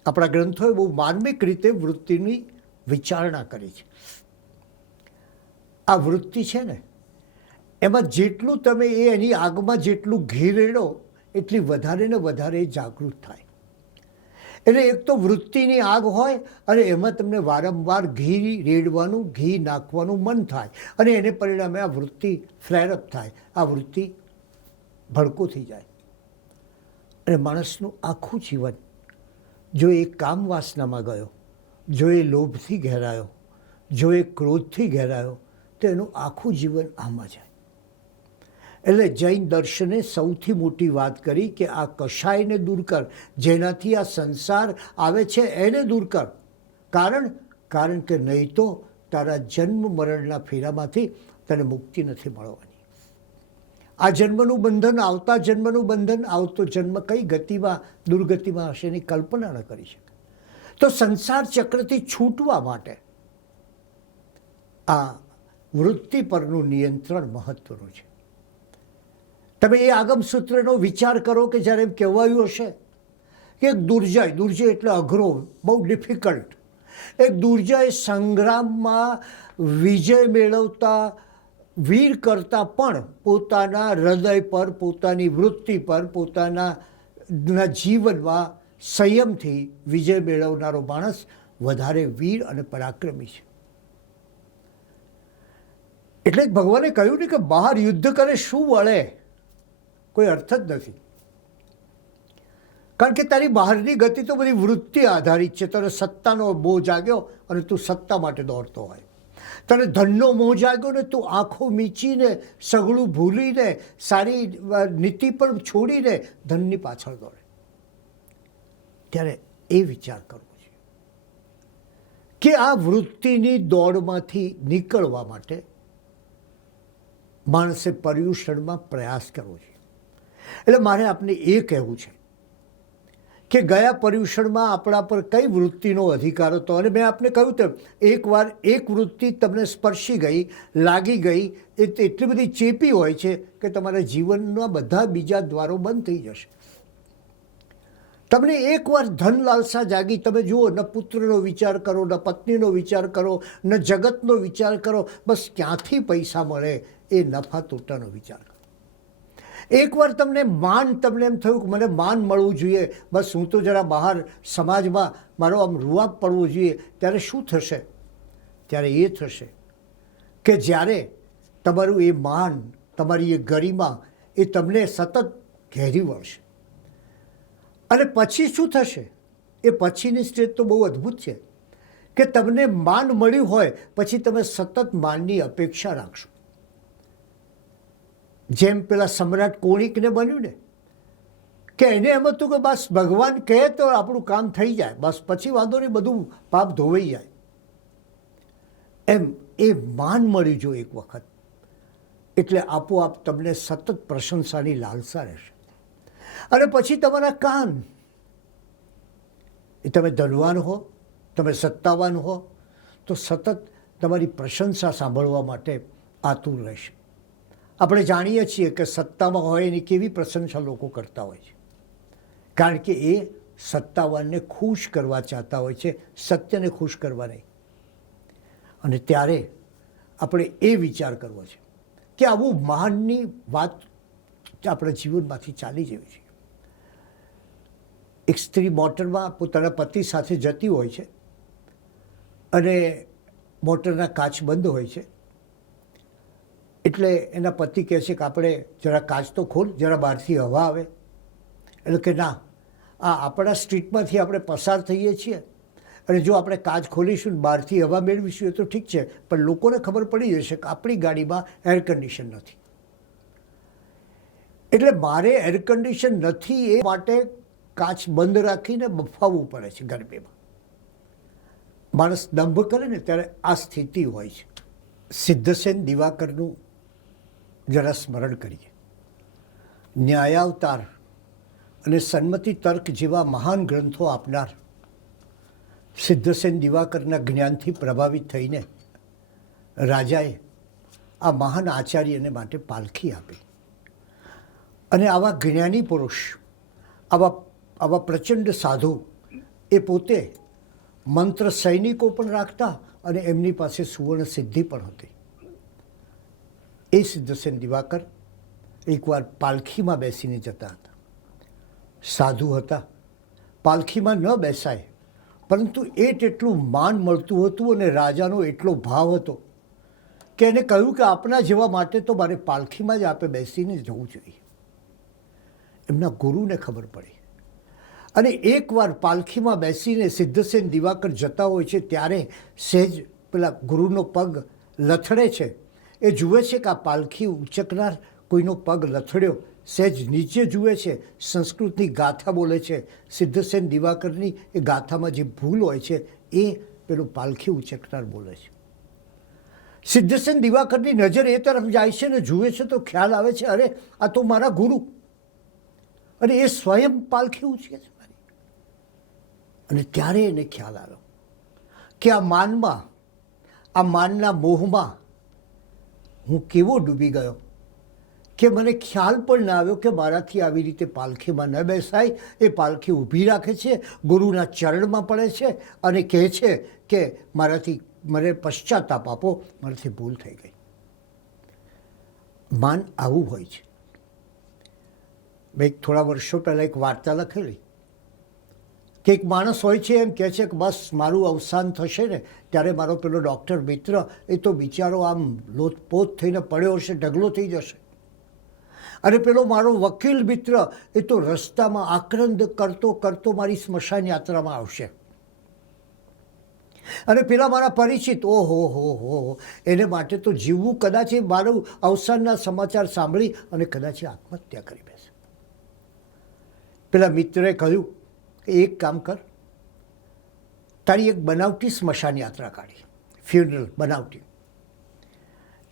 આપણા ગ્રંથોએ બહુ માર્મિક રીતે વૃત્તિની વિચારણા કરી છે. આ વૃત્તિ છે ને, એમાં જેટલું તમે એની આગમાં જેટલું ઘી રેડો એટલી વધારે ને વધારે જાગૃત થાય. એટલે એક તો વૃત્તિની આગ હોય અને એમાં તમને વારંવાર ઘી રેડવાનું, ઘી નાખવાનું મન થાય અને એને પરિણામે આ વૃત્તિ ફ્લેરઅપ થાય, આ વૃત્તિ ભડકો થઈ જાય. અને માણસનું આખું જીવન જો એ કામ વાસનામાં ગયો, જો એ લોભથી ઘેરાયો, જો એ ક્રોધથી ઘેરાયો તો એનું આખું જીવન આમાં જાય. એટલે જૈન દર્શને સૌથી મોટી વાત કરી કે આ કષાયને દૂર કર, જેનાથી આ સંસાર આવે છે એને દૂર કર. કારણ કે નહીં તો તારા જન્મ મરણના ફેરામાંથી તને મુક્તિ નથી મળવાની. આ જન્મનું બંધન, આવતા જન્મનું બંધન, આવતો જન્મ કઈ ગતિમાં, દુર્ગતિમાં હશે એની કલ્પના ન કરી શકે. તો સંસાર ચક્રથી છૂટવા માટે આ વૃત્તિ પરનું નિયંત્રણ મહત્વનું છે. તમે એ આગમસૂત્રનો વિચાર કરો કે જ્યારે એમ કહેવાયું હશે કે એક દુર્જય એટલે અઘરો, બહુ ડિફિકલ્ટ, એક દુર્જય સંગ્રામમાં વિજય મેળવતા વીર કરતાં પણ પોતાના હૃદય પર, પોતાની વૃત્તિ પર, પોતાના જીવનમાં સંયમથી વિજય મેળવનારો માણસ વધારે વીર અને પરાક્રમી છે. એટલે ભગવાને કહ્યું ને કે બહાર યુદ્ધ કરે શું વળે? કોઈ અર્થ જ નથી. કારણ કે તારી બહારની ગતિ તો બધી વૃત્તિ આધારિત છે. તને સત્તાનો મોહ જાગ્યો અને તું સત્તા માટે દોડતો હોય. તને ધનનો મોહ જાગ્યો ને તું આંખો મીચીને, સગળું ભૂલીને, સારી નીતિ પણ છોડીને ધનની પાછળ દોડે. ત્યારે એ વિચાર કરવો છે કે આ વૃત્તિની દોડમાંથી નીકળવા માટે માણસે પર્યુષણમાં પ્રયાસ કરવો છે. એટલે મારે આપને એ કહેવું છે કે ગયા પર્યુષણમાં આપણા પર કઈ વૃત્તિનો અધિકાર હતો. અને મેં આપને કહ્યું તેમ એકવાર એક વૃત્તિ તમને સ્પર્શી ગઈ, લાગી ગઈ, એ એટલી બધી ચેપી હોય છે કે તમારા જીવનના બધા બીજા દ્વારો બંધ થઈ જશે. તમને એકવાર ધન લાલસા જાગી, તમે જુઓ, ન પુત્રનો વિચાર કરો, ન પત્નીનો વિચાર કરો, ન જગતનો વિચાર કરો, બસ ક્યાંથી પૈસા મળે એ નફા તોટાનો વિચાર કરો. એકવાર તમને એમ થયું કે મને માન મળવું જોઈએ, બસ હું તો જરા બહાર સમાજમાં મારો આમ રૂઆબ પડવો જોઈએ, ત્યારે શું થશે? ત્યારે એ થશે કે જ્યારે તમારું એ માન, તમારી એ ગરિમા એ તમને સતત ઘેરી વળશે. અને પછી શું થશે? એ પછીની સ્ટેજ તો બહુ અદ્ભુત છે કે તમને માન મળ્યું હોય પછી તમે સતત માનની અપેક્ષા રાખશો. જેમ પેલા સમ્રાટ કોણિકને બન્યું ને, કે એને એમ હતું કે બસ ભગવાન કહે તો આપણું કામ થઈ જાય, બસ પછી વાંધો નહીં, બધું પાપ ધોવાઈ જાય. એમ એ માન મળી જો એક વખત, એટલે આપોઆપ તમને સતત પ્રશંસાની લાલસા રહેશે. અને પછી તમારા કાન, એ તમે ધનવાન હો, તમે સત્તાવાન હો, તો સતત તમારી પ્રશંસા સાંભળવા માટે આતુર રહેશે. આપણે જાણીએ છીએ કે સત્તામાં હોય એની કેવી પ્રશંસા લોકો કરતા હોય છે, કારણ કે એ સત્તાવાનને ખુશ કરવા ચાહતા હોય છે, સત્યને ખુશ કરવા નહીં. અને ત્યારે આપણે એ વિચાર કરવો છે કે આવું માનની વાત આપણા જીવનમાંથી ચાલી જવી છે. એક સ્ત્રી મોટરમાં પોતાના પતિ સાથે જતી હોય છે અને મોટરના કાચ બંધ હોય છે, એટલે એના પતિ કહે છે કે આપણે જરા કાચ તો ખોલ, જરા બહારથી હવા આવે. એટલે કે ના, આ આપણા સ્ટ્રીટમાંથી આપણે પસાર થઈએ છીએ અને જો આપણે કાચ ખોલીશું ને બહારથી હવા મેળવીશું એ તો ઠીક છે, પણ લોકોને ખબર પડી જશે કે આપણી ગાડીમાં એર કન્ડિશન નથી. એટલે મારે એર કન્ડિશન નથી એ માટે કાચ બંધ રાખીને બફાવવું પડે છે ગરમીમાં. માણસ દંભ કરે ને ત્યારે આ સ્થિતિ હોય છે. સિદ્ધસેન દિવાકરનું જરા સ્મરણ કરીએ. ન્યાયાવતાર અને સન્મતિ તર્ક જેવા મહાન ગ્રંથો આપનાર સિદ્ધસેન દિવાકરના જ્ઞાનથી પ્રભાવિત થઈને રાજાએ આ મહાન આચાર્યને માટે પાલખી આપી. અને આવા જ્ઞાની પુરુષ, આવા પ્રચંડ સાધુ એ પોતે મંત્ર સૈનિકો પણ રાખતા અને એમની પાસે સુવર્ણ સિદ્ધિ પણ હતી. એ સિદ્ધસેન દિવાકર એકવાર પાલખીમાં બેસીને જતા હતા. સાધુ હતા, પાલખીમાં ન બેસાય, પરંતુ એટલું માન મળતું હતું અને રાજાનો એટલો ભાવ હતો કે એને કહ્યું કે આપના જેવા માટે તો મારે પાલખીમાં જ આપે બેસીને જવું જોઈએ. એમના ગુરુને ખબર પડી અને એકવાર પાલખીમાં બેસીને સિદ્ધસેન દિવાકર જતા હોય છે ત્યારે સહેજ પેલા ગુરુનો પગ લથડે છે. એ જુએ છે કે આ પાલખી ઉચકનાર કોઈનો પગ લથડ્યો, સહેજ નીચે જુએ છે, સંસ્કૃતની ગાથા બોલે છે. સિદ્ધસેન દિવાકરની એ ગાથામાં જે ભૂલ હોય છે એ પેલું પાલખી ઉચકનાર બોલે છે. સિદ્ધસેન દિવાકરની નજર એ તરફ જાય છે ને જુએ છે તો ખ્યાલ આવે છે, અરે આ તો મારા ગુરુ, અને એ સ્વયં પાલખી ઉચકે છે મારી. અને ત્યારે એને ખ્યાલ આવ્યો કે આ માનના મોહમાં હું કેવો ડૂબી ગયો કે મને ખ્યાલ પણ ના આવ્યો કે મારાથી આવી રીતે પાલખીમાં ન બેસાય. એ પાલખી ઊભી રાખે છે, ગુરુના ચરણમાં પડે છે અને કહે છે કે મને પશ્ચાતાપ આપો, મારાથી ભૂલ થઈ ગઈ. માન આવું હોય છે. મેં થોડા વર્ષો પહેલાં એક વાર્તા લખેલી કે એક માણસ હોય છે, એમ કહે છે કે બસ મારું અવસાન થશે ને ત્યારે મારો પેલો ડૉક્ટર મિત્ર એ તો બિચારો આમ લોથપોથ થઈને પડ્યો હશે, ઢગલો થઈ જશે. અને પેલો મારો વકીલ મિત્ર એ તો રસ્તામાં આક્રંદ કરતો કરતો મારી સ્મશાન યાત્રામાં આવશે. અને પેલા મારા પરિચિત, ઓહો, એને માટે તો જીવવું, કદાચ એ મારું અવસાનના સમાચાર સાંભળી અને કદાચ આત્મહત્યા કરી બેસે. પેલા મિત્રે કહ્યું કે એક કામ કર, તારી એક બનાવટી સ્મશાન યાત્રા કાઢી, ફ્યુનરલ બનાવટી.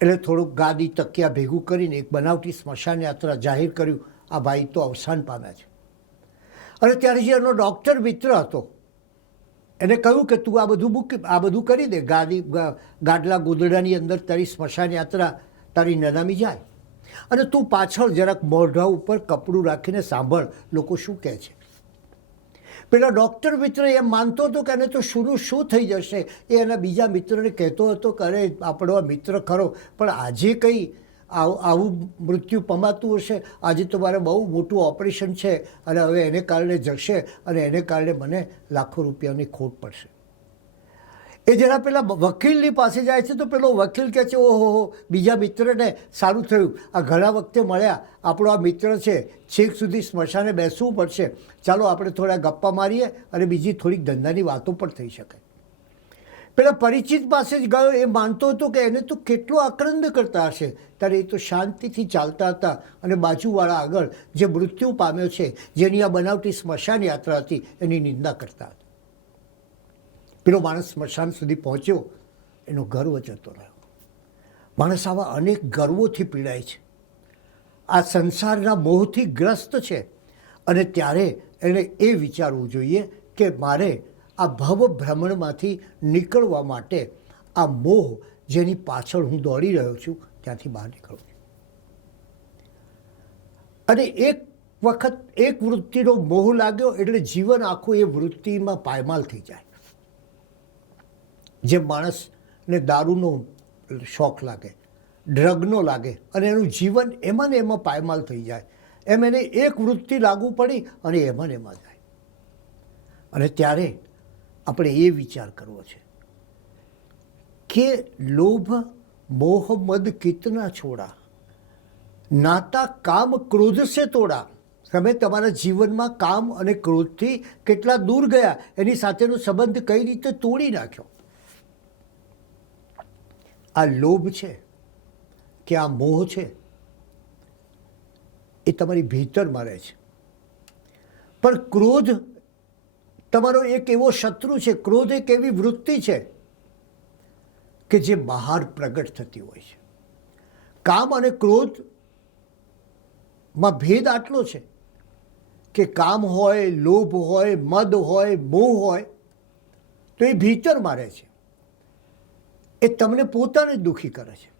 એટલે થોડુંક ગાદી તકિયા ભેગું કરીને એક બનાવટી સ્મશાન યાત્રા જાહેર કર્યું. આ ભાઈ તો અવસાન પામ્યા છે. અને ત્યારે જે એનો ડૉક્ટર મિત્ર હતો એને કહ્યું કે તું આ બધું કરી દે, ગાડલા ગોદડાની અંદર તારી સ્મશાન યાત્રા તારી નનામી જાય અને તું પાછળ જરાક મોઢા ઉપર કપડું રાખીને સાંભળ લોકો શું કહે છે. પેલા ડૉક્ટર મિત્ર એમ માનતો હતો કે એને તો શું થઈ જશે. એ એના બીજા મિત્રને કહેતો હતો કે અરે આપણો આ મિત્ર ખરો, પણ આજે કંઈ આવું મૃત્યુ પમાતું હશે, આજે તો મારે બહુ મોટું ઓપરેશન છે અને હવે એને કારણે જશે અને એને કારણે મને લાખો રૂપિયાની ખોટ પડશે. એ જરા પેલા વકીલની પાસે જાય છે તો પેલો વકીલ કહે છે ઓહો બીજા મિત્રને સારું થયું, આ ઘણા વખતે મળ્યા, આપણો આ મિત્ર છે, છેક સુધી સ્મશાને બેસવું પડશે, ચાલો આપણે થોડા ગપ્પા મારીએ અને બીજી થોડીક ધંધાની વાતો પણ થઈ શકે. પેલા પરિચિત પાસે જ ગયો. એ માનતો હતો કે એને તો કેટલો આક્રંદ કરતા હશે, ત્યારે એ તો શાંતિથી ચાલતા હતા અને બાજુવાળા આગળ જે મૃત્યુ પામ્યો છે, જેની આ બનાવટી સ્મશાન યાત્રા હતી, એની નિંદા કરતા હતા. પેલો માણસ સ્મશાન સુધી પહોંચ્યો, એનો ગર્વ જતો રહ્યો. માણસ આવા અનેક ગર્વોથી પીડાય છે, આ સંસારના મોહથી ગ્રસ્ત છે અને ત્યારે એણે એ વિચારવું જોઈએ કે મારે આ ભવ ભ્રમણમાંથી નીકળવા માટે આ મોહ જેની પાછળ હું દોડી રહ્યો છું ત્યાંથી બહાર નીકળવું છું. અને એક વખત એક વૃત્તિનો મોહ લાગ્યો એટલે જીવન આખું એ વૃત્તિમાં પાયમાલ થઈ જાય. જે માણસને દારૂનો શોખ લાગે, ડ્રગનો લાગે અને એનું જીવન એમાં ને એમાં પાયમાલ થઈ જાય, એમ એને એક વૃત્તિ લાગુ પડી અને એમાં ને એમાં જાય. અને ત્યારે આપણે એ વિચાર કરવો છે કે લોભ મોહ મદ કિતના છોડા, નાતા કામ ક્રોધ સે તોડા. તમે તમારા જીવનમાં કામ અને ક્રોધથી કેટલા દૂર ગયા, એની સાથેનો સંબંધ કઈ રીતે તોડી નાખ્યો. આ લોભ છે કે આ મોહ છે એ તમારી ભીતરમાં રહે છે, પણ ક્રોધ તમારો એક એવો શત્રુ છે. ક્રોધ એક એવી વૃત્તિ છે કે જે બહાર પ્રગટ થતી હોય છે. કામ અને ક્રોધમાં ભેદ આટલો છે કે કામ હોય, લોભ હોય, મદ હોય, મોહ હોય તો એ ભીતરમાં રહે છે, એ તમને પોતાને જ દુઃખી કરે છે,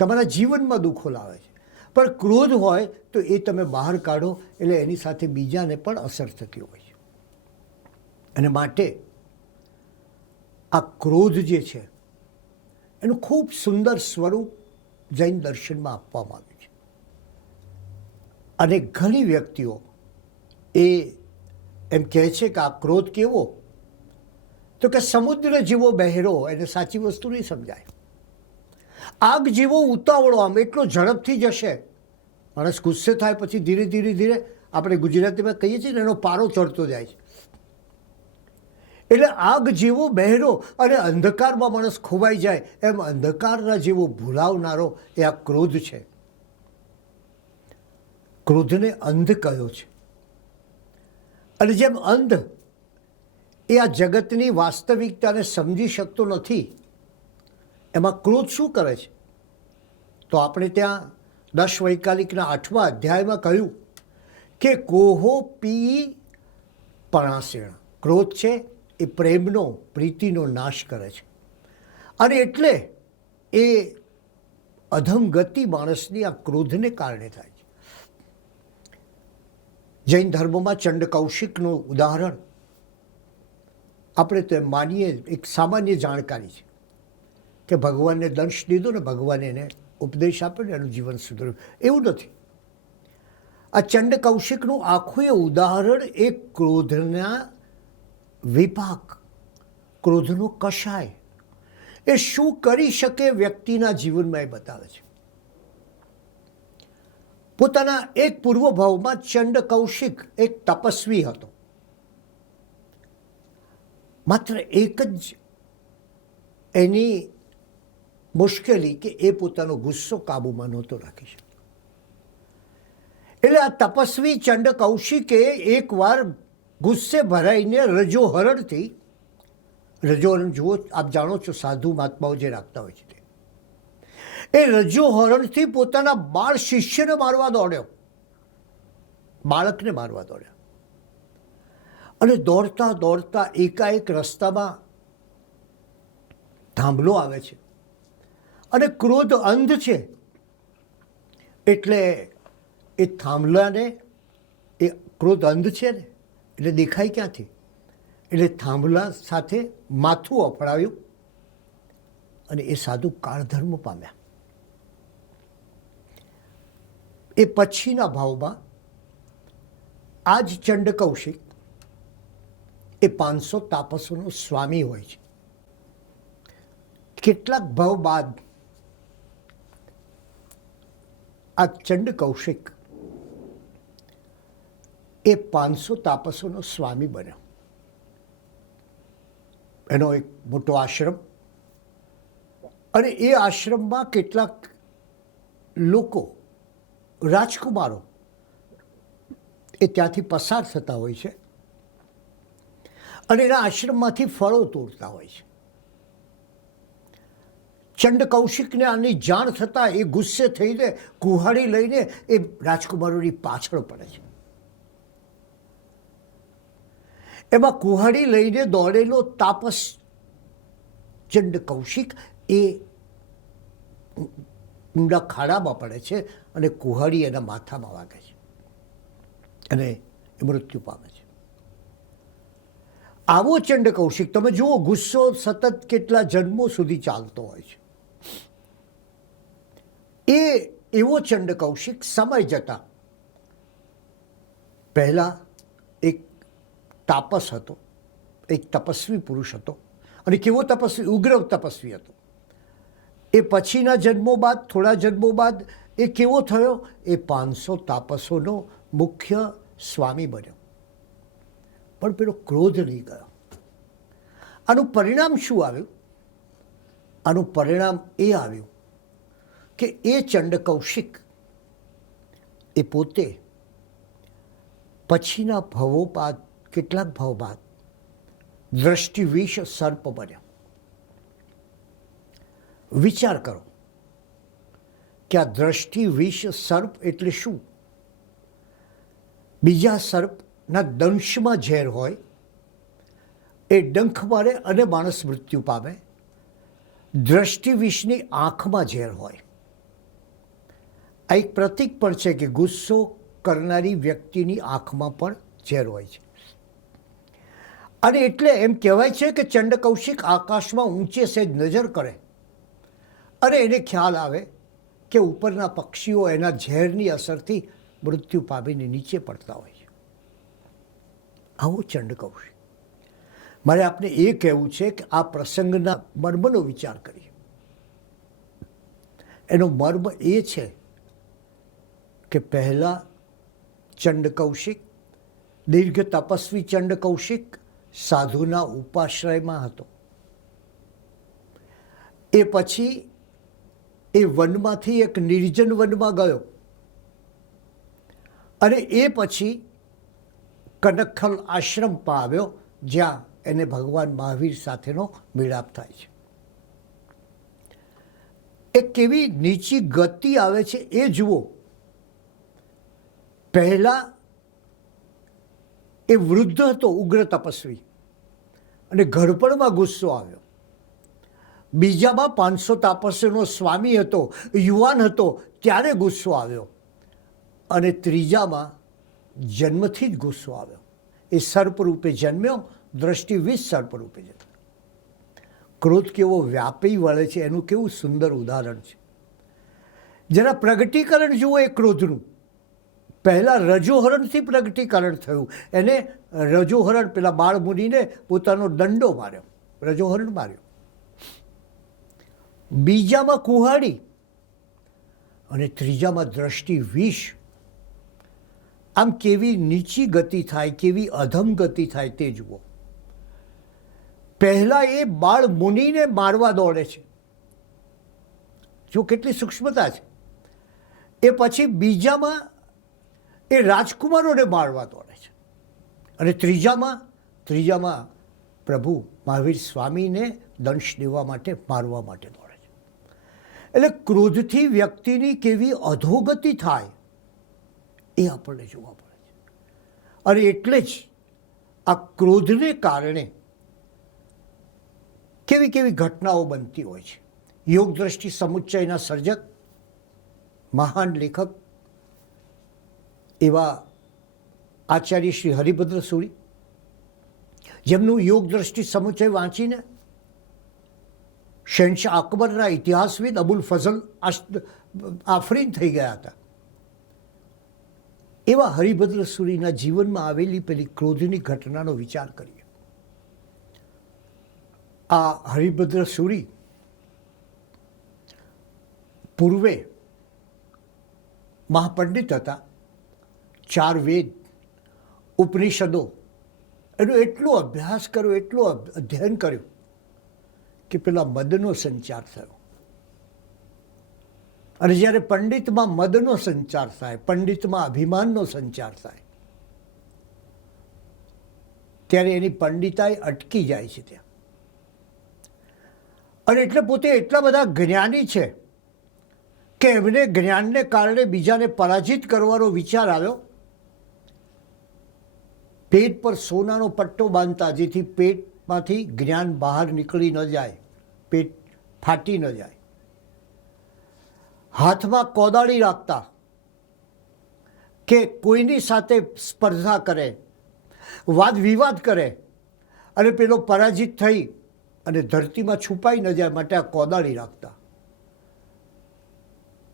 તમારા જીવનમાં દુઃખો લાવે છે. પણ ક્રોધ હોય તો એ તમે બહાર કાઢો એટલે એની સાથે બીજાને પણ અસર થતી હોય છે. અને માટે આ ક્રોધ જે છે એનું ખૂબ સુંદર સ્વરૂપ જૈન દર્શનમાં આપવામાં આવ્યું છે. અને ઘણી વ્યક્તિઓ એ એમ કહે છે કે આ ક્રોધ કેવો, તો કે સમુદ્ર જેવો બહેરો, એને સાચી વસ્તુ નહીં સમજાય. આગ જેવો ઉતાવળો, આમ એટલો ઝડપથી જશે, માણસ ગુસ્સે થાય પછી ધીરે ધીરે ધીરે આપણે ગુજરાતીમાં કહીએ છીએ ને એનો પારો ચડતો જાય છે. એટલે આગ જેવો બહેરો અને અંધકારમાં માણસ ખોવાઈ જાય એમ અંધકારના જેવો ભૂલાવનારો એ આ ક્રોધ છે. ક્રોધને અંધ કહ્યો છે. અને જેમ અંધ એ આ જગતની વાસ્તવિકતાને સમજી શકતો નથી, એમાં ક્રોધ શું કરે છે? તો આપણે ત્યાં 10 વૈકાલિકના 8મા અધ્યાયમાં કહ્યું કે કોહો પી પણાસેણ. ક્રોધ છે એ પ્રેમનો, પ્રીતિનો નાશ કરે છે. અને એટલે એ અધમ ગતિ માણસની આ ક્રોધને કારણે થાય છે. જૈન ધર્મમાં ચંડ કૌશિકનું ઉદાહરણ આપણે તો એમ માનીએ, એક સામાન્ય જાણકારી છે કે ભગવાનને દંશ દીધો ને ભગવાને એને ઉપદેશ આપ્યો ને એનું જીવન સુધર્યું. એવું નથી. આ ચંડ કૌશિકનું આખું એ ઉદાહરણ એક ક્રોધના વિપાક, ક્રોધનો કષાય એ શું કરી શકે વ્યક્તિના જીવનમાં એ બતાવે છે. પોતાના એક પૂર્વ ભાવમાં ચંડ કૌશિક એક તપસ્વી હતો. માત્ર એક જ એની મુશ્કેલી કે એ પોતાનો ગુસ્સો કાબૂમાં નહોતો રાખી શકતો. એટલે આ તપસ્વી ચંડ કૌશિકે એકવાર ગુસ્સે ભરાઈને રજોહરણથી, રજોહરણ જુઓ, આપ જાણો છો સાધુ મહાત્માઓ જે રાખતા હોય છે તે, એ રજોહરણથી પોતાના બાળ શિષ્યને મારવા દોડ્યો, બાળકને મારવા દોડ્યો. અને દોડતા દોડતા એકાએક રસ્તામાં થાંભલો આવે છે અને ક્રોધ અંધ છે એટલે એ થાંભલાને, એ ક્રોધ અંધ છે ને એટલે દેખાય ક્યાંથી, એટલે થાંભલા સાથે માથું અફડાવ્યું અને એ સાધુ કાળધર્મ પામ્યા. એ પછીના ભાવમાં આ જ ચંડ કૌશિક એ 500 તાપસોનો સ્વામી હોય છે. કેટલાક ભાવ બાદ આ ચંડ કૌશિક એ 500 તાપસોનો સ્વામી બન્યો. એનો એક મોટો આશ્રમ, અને એ આશ્રમમાં કેટલાક લોકો, રાજકુમારો એ ત્યાંથી પસાર થતા હોય છે અને એના આશ્રમમાંથી ફળો તોડતા હોય છે. ચંડ કૌશિકને આની જાણ થતાં એ ગુસ્સે થઈને કુહાડી લઈને એ રાજકુમારોની પાછળ પડે છે. એમાં કુહાડી લઈને દોડેલો તાપસ ચંડ કૌશિક એ ઊંડા ખાડામાં પડે છે અને કુહાડી એના માથામાં વાગે છે અને એ મૃત્યુ પામે છે. આવો ચંડ કૌશિક તમે જુઓ, ગુસ્સો સતત કેટલા જન્મો સુધી ચાલતો હોય છે. એ એવો ચંડ કૌશિક સમય જતા પહેલા એક તાપસ હતો, એક તપસ્વી પુરુષ હતો, અને કેવો તપસ્વી, ઉગ્ર તપસ્વી હતો. એ પછીના જન્મો બાદ, થોડા જન્મો બાદ એ કેવો થયો, એ 500 તાપસોનો મુખ્ય સ્વામી બન્યો. પણ પેલો ક્રોધ નહીં ગયો. આનું પરિણામ શું આવ્યું? આનું પરિણામ એ આવ્યું કે એ ચંડ કૌશિક એ પોતે પછીના ભવો બાદ, કેટલાક ભાવ બાદ દ્રષ્ટિવિષ સર્પ બન્યો. વિચાર કરો કે આ દ્રષ્ટિવિષ સર્પ એટલે શું? બીજા સર્પના દંશમાં ઝેર હોય, એ ડંખ મારે અને માણસ મૃત્યુ પામે. દ્રષ્ટિવિષની આંખમાં ઝેર હોય. આ એક પ્રતીક પણ છે કે ગુસ્સો કરનારી વ્યક્તિની આંખમાં પણ ઝેર હોય છે. અને એટલે એમ કહેવાય છે કે ચંડ કૌશિક આકાશમાં ઊંચે સેજ નજર કરે અને એને ખ્યાલ આવે કે ઉપરના પક્ષીઓ એના ઝેરની અસરથી મૃત્યુ પામીને નીચે પડતા હોય છે. આવો ચંડ કૌશિક. મારે આપને એ કહેવું છે કે આ પ્રસંગના મર્મનો વિચાર કરીએ. એનો મર્મ એ છે કે પહેલાં ચંડ કૌશિક, દીર્ઘ તપસ્વી ચંડ કૌશિક સાધુના ઉપાશ્રયમાં હતો. એ પછી એ વનમાંથી એક નિર્જન વનમાં ગયો અને એ પછી કનકખલ આશ્રમમાં આવ્યો, જ્યાં એને ભગવાન મહાવીર સાથેનો મિલાપ થાય છે. એ કેવી નીચી ગતિ આવે છે એ જુઓ. પહેલા એ વૃદ્ધ હતો, ઉગ્ર તપસ્વી, અને ઘડપણમાં ગુસ્સો આવ્યો. બીજામાં 500 તાપસ્યનો સ્વામી હતો, યુવાન હતો, ત્યારે ગુસ્સો આવ્યો. અને ત્રીજામાં જન્મથી જ ગુસ્સો આવ્યો. એ સર્પ રૂપે જન્મ્યો, દ્રષ્ટિવિષ સર્પ રૂપે જન્મ્યો. ક્રોધ કેવો વ્યાપી વળે છે એનું કેવું સુંદર ઉદાહરણ છે. જરા પ્રગટીકરણ જુઓ એ ક્રોધનું. પહેલાં રજોહરણથી પ્રગટીકરણ થયું. એને રજોહરણ, પેલા બાળ મુનિને પોતાનો દંડો માર્યો, રજોહરણ માર્યો. બીજામાં કુહાડી અને ત્રીજામાં દ્રષ્ટિ વિષ. આમ કેવી નીચી ગતિ થાય, કેવી અધમ ગતિ થાય તે જુઓ. પહેલા એ બાળ મુનિને મારવા દોડે છે, જો કેટલી સૂક્ષ્મતા છે. એ પછી બીજામાં એ રાજકુમારોને મારવા દોડે છે, અને ત્રીજામાં પ્રભુ મહાવીર સ્વામીને દંશ દેવા માટે, મારવા માટે દોડે છે. એટલે ક્રોધથી વ્યક્તિની કેવી અધોગતિ થાય એ આપણને જોવા પડે છે. અને એટલે જ આ ક્રોધને કારણે કેવી કેવી ઘટનાઓ બનતી હોય છે. યોગ દ્રષ્ટિ સમુચ્ચયના સર્જક મહાન લેખક એવા આચાર્ય શ્રી હરિભદ્ર સુરી, જેમનું યોગ દ્રષ્ટિ સમુચ્ચય વાંચીને શહેનશાહ અકબરના ઇતિહાસવિદ અબુલ ફઝલ આફરીન થઈ ગયા હતા. એવા હરિભદ્ર સુરીના જીવનમાં આવેલી પેલી ક્રોધની ઘટનાનો વિચાર કરીએ. આ હરિભદ્ર સુરી પૂર્વે મહાપંડિત હતા. 4 વેદ, ઉપનિષદો, એનો એટલો અભ્યાસ કર્યો, એટલો અધ્યયન કર્યું કે પેલા મદનો સંચાર થયો. અને જ્યારે પંડિતમાં મદનો સંચાર થાય, પંડિતમાં અભિમાનનો સંચાર થાય, ત્યારે એની પંડિતાઈ અટકી જાય છે ત્યાં. અને એટલે પોતે એટલા બધા જ્ઞાની છે કે એમને જ્ઞાનને કારણે બીજાને પરાજિત કરવાનો વિચાર આવ્યો. પેટ પર સોનાનો પટ્ટો બાંધતા, જેથી પેટમાંથી જ્ઞાન બહાર નીકળી ન જાય, પેટ ફાટી ન જાય. હાથમાં કોદાળી રાખતા કે કોઈની સાથે સ્પર્ધા કરે, વાદ વિવાદ કરે અને પેલો પરાજિત થઈ અને ધરતીમાં છુપાઈ ન જાય માટે આ કોદાળી રાખતા.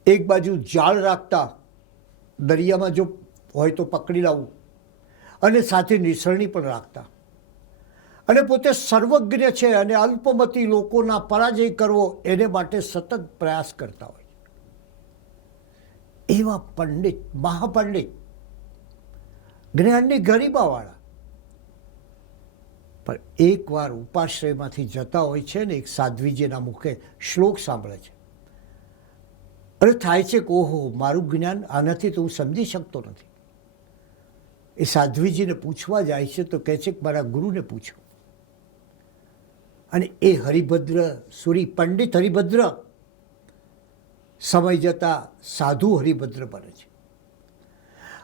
એક બાજુ જાળ રાખતા, દરિયામાં જો હોય તો પકડી લાવવું, અને સાથે નિસરણી પણ રાખતા. અને પોતે સર્વજ્ઞ છે અને અલ્પમતી લોકોના પરાજય કરવો એને માટે સતત પ્રયાસ કરતા હોય. એવા પંડિત, મહાપંડિત, જ્ઞાનની ગરિમાવાળા, પણ એકવાર ઉપાશ્રયમાંથી જતા હોય છે ને એક સાધ્વીજીના મુખે શ્લોક સાંભળે છે અને થાય છે કે ઓહો, મારું જ્ઞાન આનાથી તો હું સમજી શકતો નથી. એ સાધ્વીજીને પૂછવા જાય છે તો કહે છે કે મારા ગુરુને પૂછો. અને એ હરિભદ્ર સુરી, પંડિત હરિભદ્ર, સમય જતા સાધુ હરિભદ્ર બને છે.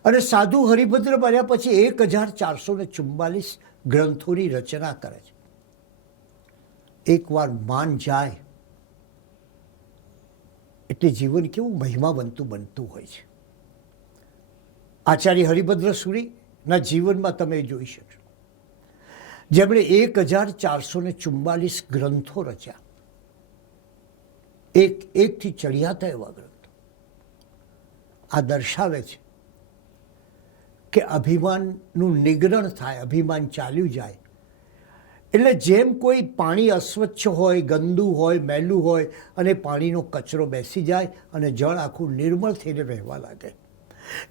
અને સાધુ હરિભદ્ર બન્યા પછી 1444 ગ્રંથોની રચના કરે છે. એકવાર માન જાય એટલે જીવન કેવું મહિમાવંતું બનતું હોય છે. આચાર્ય હરિભદ્ર સુરીના જીવનમાં તમે જોઈ શકશો, જેમણે 1444 ગ્રંથો રચ્યા, એકથી ચડિયાતા એવા ગ્રંથો. આ દર્શાવે છે કે અભિમાનનું નિગ્રહણ થાય, અભિમાન ચાલ્યું જાય. એટલે જેમ કોઈ પાણી અસ્વચ્છ હોય, ગંદુ હોય, મેલું હોય અને પાણીનો કચરો બેસી જાય અને જળ આખું નિર્મળ થઈને વહેવા લાગે,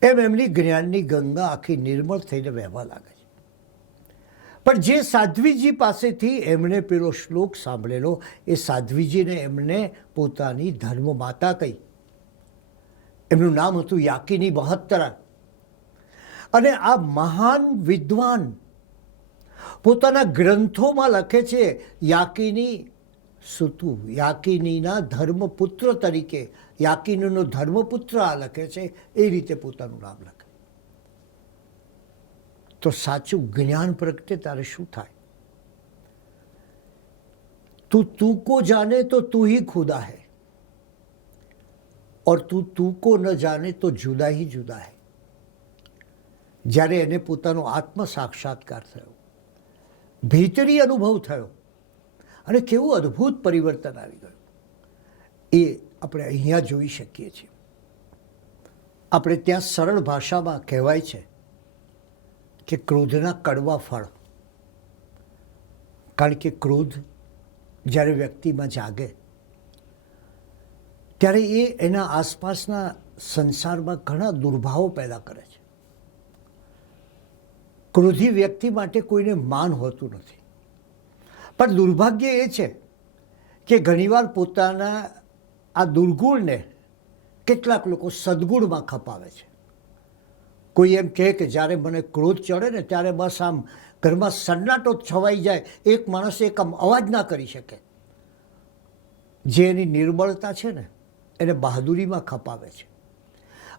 એમ એમની જ્ઞાનની ગંગા આખી નિર્મળ થઈને વહેવા લાગે છે. પણ જે સાધ્વીજી પાસેથી એમણે પેલો શ્લોક સાંભળેલો, એ સાધ્વીજીને એમને પોતાની ધર્મ માતા કહી. એમનું નામ હતું યાકિની મહોત્તરા. અને આ મહાન વિદ્વાન પોતાના ગ્રંથોમાં લખે છે યાકિની સુતુ, યાકિનીના ધર્મપુત્ર તરીકે, યાકિનીનો ધર્મપુત્ર આ લખે છે, એ રીતે પોતાનું નામ લખે. તો સાચું જ્ઞાન પ્રગટે ત્યારે શું થાય? તું કો જાને તો તું ही खुदा है और તું को ન જાને તો જુદા ही જુદા है. જ્યારે એને પોતાનો આત્મ સાક્ષાત્કાર થયો, ભીતરી અનુભવ થયો અને કેવું અદ્ભુત પરિવર્તન આવી ગયું, એ આપણે અહીંયા જોઈ શકીએ છીએ. આપણે ત્યાં સરળ ભાષામાં કહેવાય છે કે ક્રોધના કડવા ફળ. કારણ કે ક્રોધ જ્યારે વ્યક્તિમાં જાગે ત્યારે એ એના આસપાસના સંસારમાં ઘણા દુર્ભાવો પેદા કરે છે. ક્રોધી વ્યક્તિ માટે કોઈને માન હોતું નથી. પણ દુર્ભાગ્ય એ છે કે ઘણીવાર પોતાના આ દુર્ગુણને કેટલાક લોકો સદગુણમાં ખપાવે છે. કોઈ એમ કહે કે જ્યારે મને ક્રોધ ચડે ને ત્યારે બસ આમ ઘરમાં સન્નાટો છવાઈ જાય, એક માણસ એક આમ અવાજ ના કરી શકે. જે એની નિર્બળતા છે ને એને બહાદુરીમાં ખપાવે છે.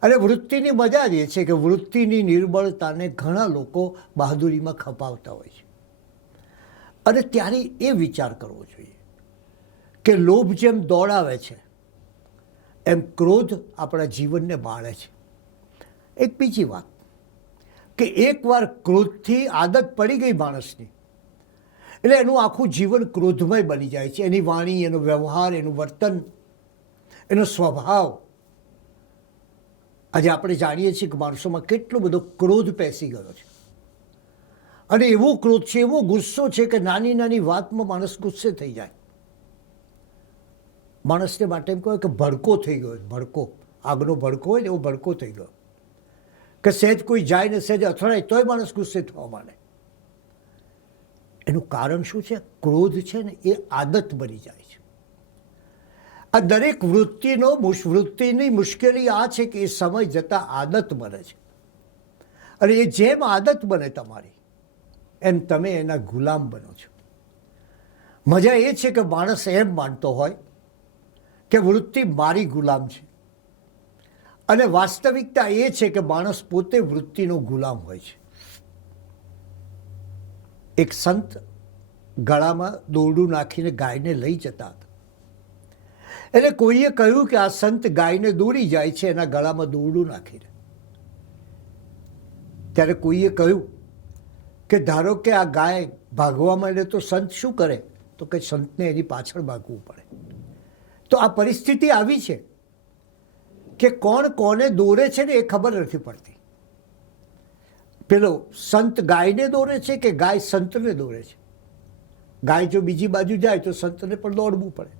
અને વૃત્તિની મજા જ એ છે કે વૃત્તિની નિર્બળતાને ઘણા લોકો બહાદુરીમાં ખપાવતા હોય છે. અને ત્યારે એ વિચાર કરવો જોઈએ કે લોભ જેમ દોડાવે છે એમ ક્રોધ આપણા જીવનને બાળે છે. એક બીજી વાત કે એકવાર ક્રોધથી આદત પડી ગઈ માણસની એટલે એનું આખું જીવન ક્રોધમય બની જાય છે. એની વાણી, એનો વ્યવહાર, એનું વર્તન, એનો સ્વભાવ. આજે આપણે જાણીએ છીએ કે માણસોમાં કેટલો બધો ક્રોધ પેસી ગયો છે. અને એવો ક્રોધ છે, એવો ગુસ્સો છે કે નાની નાની વાતમાં માણસ ગુસ્સે થઈ જાય. માણસને માટે એમ કહેવાય કે ભડકો થઈ ગયો. ભડકો, આગનો ભડકો હોય ને એવો ભડકો થઈ ગયો કે સહેજ કોઈ જાય ને સહેજ અથડાય તોય માણસ ગુસ્સે થવા માંડે. એનું કારણ શું છે? ક્રોધ છે ને એ આદત બની જાય છે. આ દરેક વૃત્તિની મુશ્કેલી આ છે કે એ સમય જતાં આદત બને છે. અને એ જેમ આદત બને તમારી એમ તમે એના ગુલામ બનો છો. મજા એ છે કે માણસ એમ માનતો હોય કે વૃત્તિ મારી ગુલામ છે, અને વાસ્તવિકતા એ છે કે માણસ પોતે વૃત્તિનો ગુલામ હોય છે. એક સંત ગળામાં દોરડું નાખીને ગાયને લઈ જતા હતા. એટલે કોઈએ કહ્યું કે આ સંત ગાયને દોરી જાય છે એના ગળામાં દોરડું નાખીને. ત્યારે કોઈએ કહ્યું કે ધારો કે આ ગાય ભાગવા માંડે તો સંત શું કરે? તો કે સંતને એની પાછળ ભાગવું પડે. તો આ પરિસ્થિતિ આવી છે કે કોણ કોને દોરે છે ને એ ખબર નથી પડતી. પેલો સંત ગાયને દોરે છે કે ગાય સંતને દોરે છે? ગાય જો બીજી બાજુ જાય તો સંતને પણ દોડવું પડે.